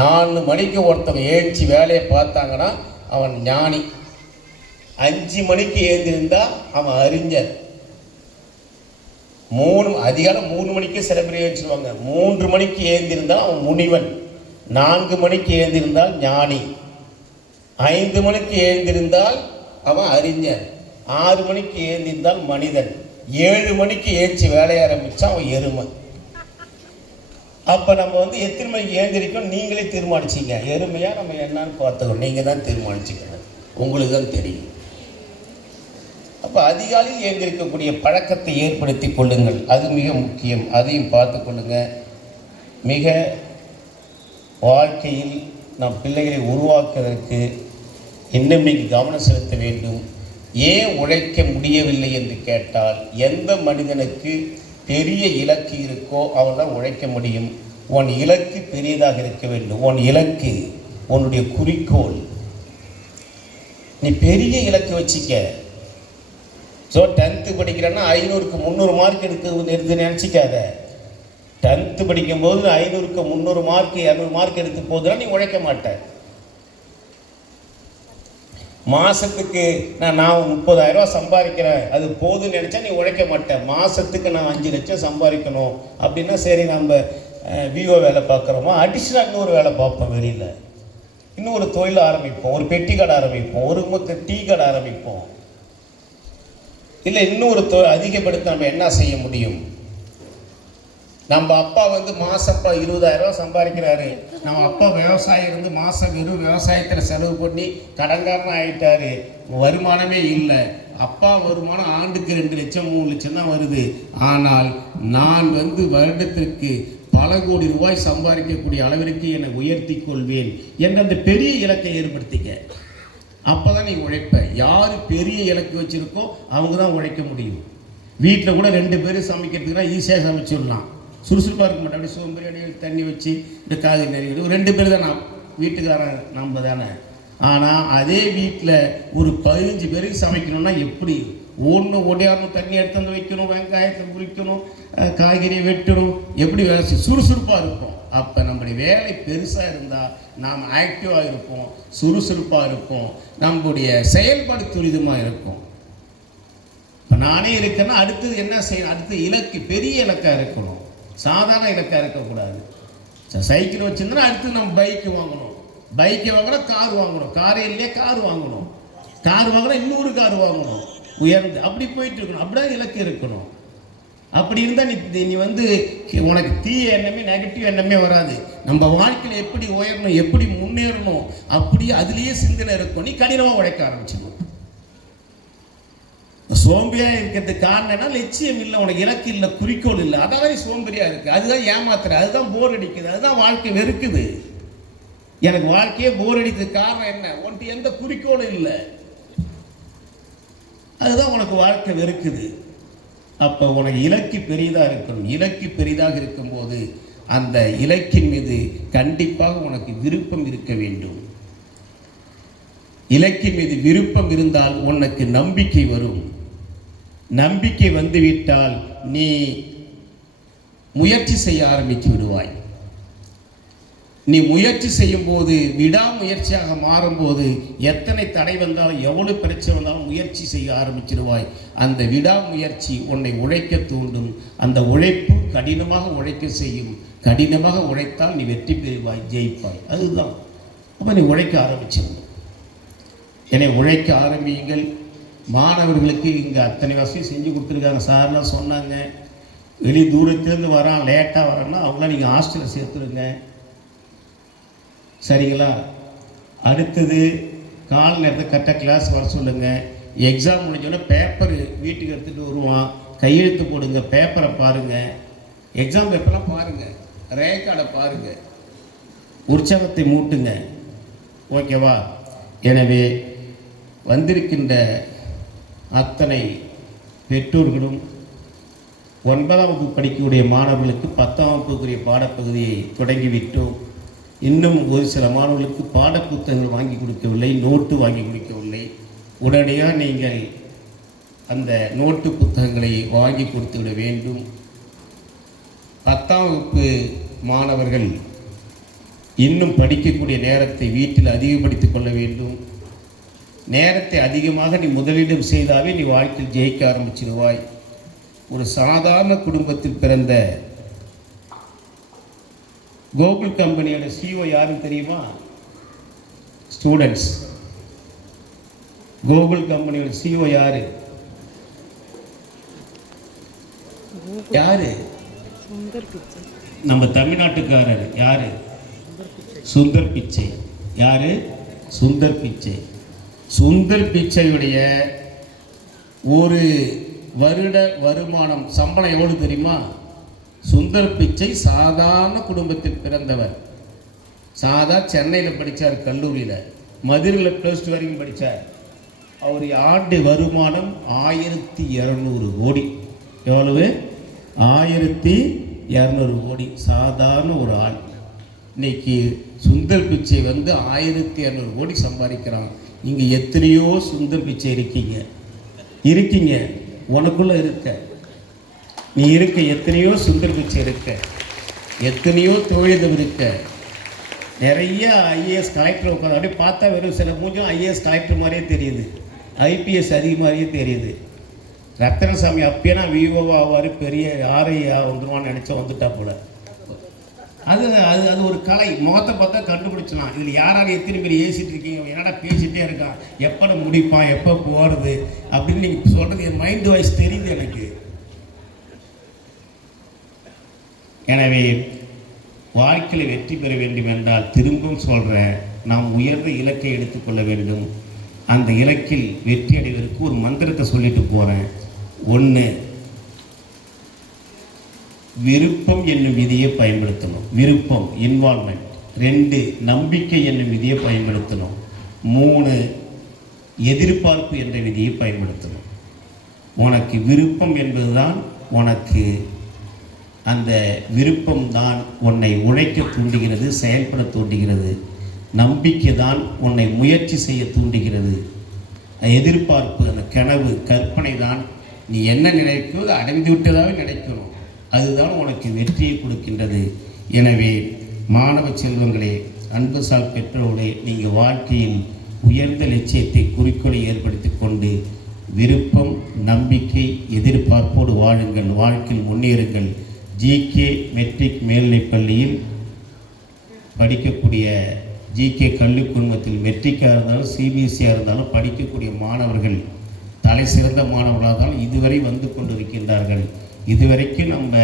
4 மணிக்கு ஒருத்தவங்க எழுச்சி வேலையை பார்த்தாங்கன்னா அவன் ஞானி. 5 மணிக்கு எழுந்திருந்தால் அவன் அறிஞர். அதிகாலை 3 மணிக்கு சில பேர் எழுச்சிருவாங்க. 3 மணிக்கு எழுந்திருந்தால் அவன் முனிவன். 4 மணிக்கு எழுந்திருந்தால் ஞானி. 5 மணிக்கு எழுந்திருந்தால் அவன் அறிஞர். 6 மணிக்கு எழுந்திருந்தால் மனிதன். 7 மணிக்கு ஏஞ்சி வேலையை ஆரம்பித்தா அவன் எருமை. அப்போ நம்ம எத்தனை மணிக்கு எழுந்திரிக்கணும் நீங்களே தீர்மானிச்சிங்க. எருமையாக நம்ம என்னன்னு பார்த்துக்கணும். நீங்கள் தான் தீர்மானிச்சிக்கணும். உங்களுக்கு தான் தெரியும். அப்போ அதிகாலையில் எழுந்திருக்கக்கூடிய பழக்கத்தை ஏற்படுத்தி கொள்ளுங்கள். அது மிக முக்கியம். அதையும் பார்த்து கொள்ளுங்கள். மிக வாழ்க்கையில் நம் பிள்ளைகளை உருவாக்குவதற்கு இன்னும் நீங்கள் கவனம் செலுத்த வேண்டும். ஏன் உழைக்க முடியவில்லை என்று கேட்டால், எந்த மனிதனுக்கு பெரிய இலக்கு இருக்கோ அவன் தான் உழைக்க முடியும். உன் இலக்கு பெரியதாக இருக்க வேண்டும். உன் இலக்கு, உன்னுடைய குறிக்கோள், நீ பெரிய இலக்கு வச்சிக்க. ஸோ 10th படிக்கிறேன்னா 500க்கு 300 மார்க் எடுத்து நினச்சிக்காத. 10th படிக்கும்போது 500க்கு 300 மார்க் 200 மார்க் எடுத்து போதுன்னா நீ உழைக்க மாட்ட. மாதத்துக்கு நான் 30,000 சம்பாதிக்கிறேன் அது போதுன்னு நினச்சா நீ உழைக்க மாட்டேன். மாதத்துக்கு நான் 5 லட்சம் சம்பாதிக்கணும் அப்படின்னா சரி, நம்ம விஓ வேலை பார்க்குறோமா, அடிஷ்னலாக இன்னொரு வேலை பார்ப்போம். வெளியில் இன்னும் ஒரு தொழில் ஆரம்பிப்போம். ஒரு பெட்டி கடை ஆரம்பிப்போம். ஒரு டீ கடை ஆரம்பிப்போம். இல்லை இன்னொரு அதிகப்படுத்த நம்ம என்ன செய்ய முடியும்? நம்ம அப்பா மாதம் 20,000 சம்பாதிக்கிறாரு. நம்ம அப்பா விவசாயம் இருந்து மாதம் வெறும் விவசாயத்தில் செலவு பண்ணி கடன்காரன் ஆகிட்டாரு. வருமானமே இல்லை. அப்பா வருமானம் ஆண்டுக்கு 2 லட்சம் 3 லட்சம் தான் வருது. ஆனால் நான் வருடத்திற்கு பல கோடி ரூபாய் சம்பாதிக்கக்கூடிய அளவிற்கு என்னை உயர்த்தி கொள்வேன் என்ற அந்த பெரிய இலக்கை ஏற்படுத்திக்க. அப்போ தான் நீ உழைப்ப. யார் பெரிய இலக்கு வச்சுருக்கோ அவங்க தான் உழைக்க முடியும். வீட்டில் கூட 2 பேர் சமைக்கிறதுக்குனா ஈஸியாக சமைச்சிடலாம். சுறுசுறுப்பாக இருக்க மாட்டேன். அப்படி சோம்பேறி தண்ணி வச்சு இந்த காது நெறிவிடு 2 பேர் தான் வீட்டுக்காரன் நம்ம தானே. ஆனால் அதே வீட்டில் ஒரு 15 பேருக்கு சமைக்கணும்னா எப்படி? ஒன்று ஒடையாரணும், தண்ணி எடுத்து வந்து வைக்கணும், வெங்காயத்தை குறிக்கணும், காய்கறியை வெட்டணும், எப்படி வேலை சுறுசுறுப்பாக இருக்கும். அப்போ நம்முடைய வேலை பெருசாக இருந்தால் நாம் ஆக்டிவாக இருப்போம், சுறுசுறுப்பாக இருப்போம், நம்முடைய செயல்பாடு துரிதமாக இருக்கும். இப்போ நானே இருக்கேன்னா அடுத்தது என்ன செய்யணும்? அடுத்து இலக்கு பெரிய இலக்காக இருக்கணும், சாதாரண இலக்காக இருக்கக்கூடாது. சைக்கிள் வச்சுருந்தா அடுத்து நம்ம பைக்கு வாங்கணும், பைக்கு வாங்கினா கார் வாங்கணும், காரே இல்லையே கார் வாங்கணும். கார் வாங்கினா இன்னொரு கார் வாங்கணும், உயர்ந்து அப்படி போயிட்டு இருக்கணும். அப்படிதான் இலக்கு இருக்கணும். அப்படி இருந்தால் நீ வந்து உனக்கு தீய எண்ணமே நெகட்டிவ் எண்ணமே வராது. நம்ம வாழ்க்கையில் எப்படி உயரணும், எப்படி முன்னேறணும், அப்படியே அதுலேயே சிந்தனை இருக்கும். நீ கடினமாக உழைக்க ஆரம்பிச்சிடணும். சோம்பேறியா இருக்கிறதுக்கு காரணம்னா லட்சியம் இல்லை, உனக்கு இலக்கு இல்லை, குறிக்கோள் இல்லை. அதான் நீ சோம்பேறியா இருக்கு. அதுதான் ஏமாத்துற, அதுதான் போர் அடிக்குது, அதுதான் வாழ்க்கை வெறுக்குது. எனக்கு வாழ்க்கையே போர் அடிக்கிறதுக்கு காரணம் என்ன? உனக்கு எந்த குறிக்கோளும் இல்லை, அதுதான் உனக்கு வாழ்க்கை வெறுக்குது. அப்போ உனக்கு இலக்கு பெரிதாக இருக்கணும். இலக்கு பெரிதாக இருக்கும்போது அந்த இலக்கின் மீது கண்டிப்பாக உனக்கு விருப்பம் இருக்க வேண்டும். இலக்கின் மீது விருப்பம் இருந்தால் உனக்கு நம்பிக்கை வரும். நம்பிக்கை வந்துவிட்டால் நீ முயற்சி செய்ய ஆரம்பித்து விடுவாய். நீ முயற்சி செய்யும் போது, விடாமுயற்சியாக மாறும்போது, எத்தனை தடை வந்தாலும் எவ்வளவு பிரச்சனை வந்தாலும் முயற்சி செய்ய ஆரம்பிச்சிடுவாய். அந்த விடாமுயற்சி உன்னை உழைக்க தூண்டும். அந்த உழைப்பு கடினமாக உழைக்க செய்யும். கடினமாக உழைத்தால் நீ வெற்றி பெறுவாய், ஜெயிப்பாய். அதுதான். அப்போ நீ உழைக்க ஆரம்பிச்சிடணும். என்னை உழைக்க ஆரம்பியுங்கள். மாணவர்களுக்கு இங்கே அத்தனை வசதி செஞ்சு கொடுத்துருக்காங்க. சார்லாம் சொன்னாங்க, வெளி தூரத்துலேருந்து வரான், லேட்டாக வரான்னா அவங்களாம் நீங்கள் ஹாஸ்டலில் சேர்த்துருங்க, சரிங்களா? அடுத்தது கால நேரத்தில் கரெக்டாக கிளாஸ் வர சொல்லுங்கள். எக்ஸாம் முடிஞ்சோடனே பேப்பர் வீட்டுக்கு எடுத்துகிட்டு வருவான், கையெழுத்து போடுங்க, பேப்பரை பாருங்கள், எக்ஸாம் பேப்பரெலாம் பாருங்கள், ரேக்கார்டை பாருங்கள், உற்சாகத்தை மூட்டுங்க. ஓகேவா? எனவே வந்திருக்கின்ற அத்தனை பெற்றோர்களும் 9ஆம் வகுப்பு படிக்கக்கூடிய மாணவர்களுக்கு 10ஆம் வகுப்புக்குரிய பாடப்பகுதியை தொடங்கிவிட்டோம். இன்னும் ஒரு சில மாணவர்களுக்கு பாட புத்தகங்கள் வாங்கி கொடுக்கவில்லை, நோட்டு வாங்கி கொடுக்கவில்லை. உடனடியாக நீங்கள் அந்த நோட்டு புத்தகங்களை வாங்கி கொடுத்து விட வேண்டும். 10ஆம் வகுப்பு மாணவர்கள் இன்னும் படிக்கக்கூடிய நேரத்தை வீட்டில் அதிகப்படுத்திக் கொள்ள வேண்டும். நேரத்தை அதிகமாக நீ முதலீடு செய்தாவே நீ வாழ்க்கையில் ஜெயிக்க ஆரம்பிச்சிடுவாய். ஒரு சாதாரண குடும்பத்தில் பிறந்த கூகுள் கம்பெனியோட CEO யாருன்னு தெரியுமா? ஸ்டூடெண்ட்ஸ், கூகுள் கம்பெனியோட CEO யாரு? யாரு? நம்ம தமிழ்நாட்டுக்காரர். யாரு? சுந்தர் பிச்சை. யாரு? சுந்தர் பிச்சை. சுந்தர் பிச்சையுடைய ஒரு வருட வருமானம் சம்பளம் எவ்வளவு தெரியுமா? சுந்தர் பிச்சை சாதாரண குடும்பத்தில் பிறந்தவர். சென்னையில் படித்தார், கல்லூரியில், மதுரையில் +2 வரைக்கும் படித்தார். அவர் ஆண்டு வருமானம் 1200 கோடி. எவ்வளவு? 1200 கோடி. சாதாரண ஒரு ஆள். இன்னைக்கு சுந்தர் பிச்சை 1200 கோடி சம்பாதிக்கிறான். இங்கே எத்தனையோ சுந்தர் பிச்சை இருக்கீங்க, உனக்குள்ள இருக்க, நீ இருக்க, எத்தனையோ சுந்தர் பிச்சை இருக்க, எத்தனையோ தொழிலும் இருக்க. நிறைய IAS கலெக்டர் உட்காந்து அப்படியே பார்த்தா வெறும் சில மூஞ்சும் IAS கலெக்டர் மாதிரியே தெரியுது, IPS அதிகமாகவே தெரியுது. ரத்தனசாமி அப்பயே நான் விஓவாக ஆவார், பெரிய RI வந்துடுவான்னு நினச்சா வந்துட்டா போல. அது அது அது ஒரு கலை. முகத்தை பார்த்தா கண்டுபிடிச்சலாம். இதில் யார் எத்தனை பேர் ஏசிட்டு இருக்கீங்க, என்னடா பேசிகிட்டே இருக்கான், எப்போ முடிப்பான், எப்போ போகிறது அப்படின்னு நீங்கள் சொல்கிறது என் மைண்ட் வாய்ஸ் தெரியுது எனக்கு. எனவே வாழ்க்கையில் வெற்றி பெற வேண்டும் என்றால் திரும்பவும் சொல்கிறேன், நாம் உயர்ந்த இலக்கை எடுத்துக்கொள்ள வேண்டும். அந்த இலக்கில் வெற்றி அடைவதற்கு ஒரு மந்திரத்தை சொல்லிட்டு போகிறேன். 1, விருப்பம் என்னும் விதியை பயன்படுத்தணும். விருப்பம், இன்வால்மெண்ட். 2, நம்பிக்கை என்னும் விதியை பயன்படுத்தணும். 3, எதிர்பார்ப்பு என்ற விதியை பயன்படுத்தணும். உனக்கு விருப்பம் என்பதுதான், உனக்கு அந்த விருப்பம்தான் உன்னை உழைக்க தூண்டுகிறது, செயல்பட தூண்டுகிறது. நம்பிக்கை தான் உன்னை முயற்சி செய்ய தூண்டுகிறது. எதிர்பார்ப்பு, அந்த கனவு, கற்பனை தான் நீ என்ன நினைக்கோ அதை அடைந்து விட்டதாக நினைக்கணும். அதுதான் உனக்கு வெற்றியை கொடுக்கின்றது. எனவே மாணவ செல்வங்களே, அன்புசால் பெற்றோர்களே, நீங்கள் வாழ்க்கையில் உயர்ந்த லட்சியத்தை, குறிக்கோளை ஏற்படுத்தி கொண்டு விருப்பம், நம்பிக்கை, எதிர்பார்ப்போடு வாழுங்கள். வாழ்க்கையில் முன்னேறுங்கள். GK மெட்ரிக் மேல்நிலைப் பள்ளியில் படிக்கக்கூடிய ஜிகே கல்வி குழுமத்தில் மெட்ரிக்காக இருந்தாலும் சிபிஎஸ்சியாக இருந்தாலும் படிக்கக்கூடிய மாணவர்கள் தலை சிறந்த மாணவர்களாக இருந்தாலும் இதுவரை வந்து கொண்டிருக்கின்றார்கள். இதுவரைக்கும் நம்ம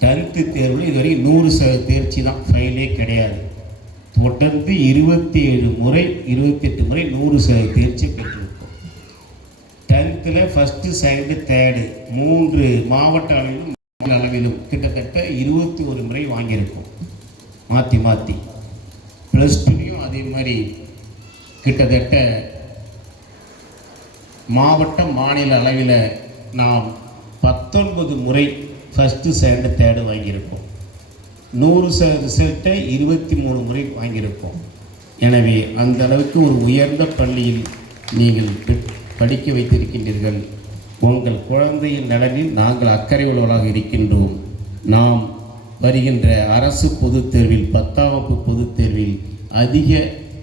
10th தேர்வில் இதுவரை 100% தேர்ச்சி தான், ஃபெயிலே கிடையாது. தொடர்ந்து 27 முறை 28 முறை 100% தேர்ச்சி பெற்றிருக்கோம். 10th ஃபஸ்ட்டு, செகண்டு, தேர்டு 3 மாவட்ட அளவிலும் அளவிலும் கிட்டத்தட்ட 21 முறை வாங்கியிருக்கோம் மாற்றி மாற்றி. +2லையும் அதே மாதிரி கிட்டத்தட்ட மாவட்ட மாநில அளவில் நாம் 19 முறை ஃபஸ்ட்டு, செகண்டு, தேர்டு வாங்கியிருக்கோம். 100% ரிசல்ட்டை 23 முறை வாங்கியிருக்கோம். எனவே அந்த அளவுக்கு ஒரு உயர்ந்த பள்ளியில் நீங்கள் படிக்க வைத்திருக்கின்றீர்கள். உங்கள் குழந்தையின் நலனில் நாங்கள் அக்கறை உள்ளவர்களாக இருக்கின்றோம். நாம் வருகின்ற அரசு பொதுத் தேர்வில் 10ஆம் வகுப்பு பொதுத் தேர்வில் அதிக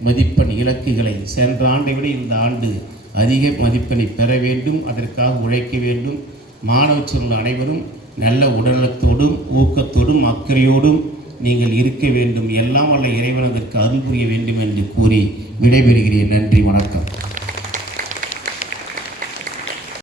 மதிப்பெண் இலக்குகளை சென்ற ஆண்டை விட இந்த ஆண்டு அதிக மதிப்பெண்ணை பெற வேண்டும். அதற்காக உழைக்க வேண்டும். மாணவ செல்வங்கள் அனைவரும் நல்ல உடல்நலத்தோடும் ஊக்கத்தோடும் அக்கறையோடும் நீங்கள் இருக்க வேண்டும். எல்லாம் வல்ல இறைவன் அதற்கு அருள் புரிய வேண்டும் என்று கூறி விடைபெறுகிறேன். நன்றி, வணக்கம்.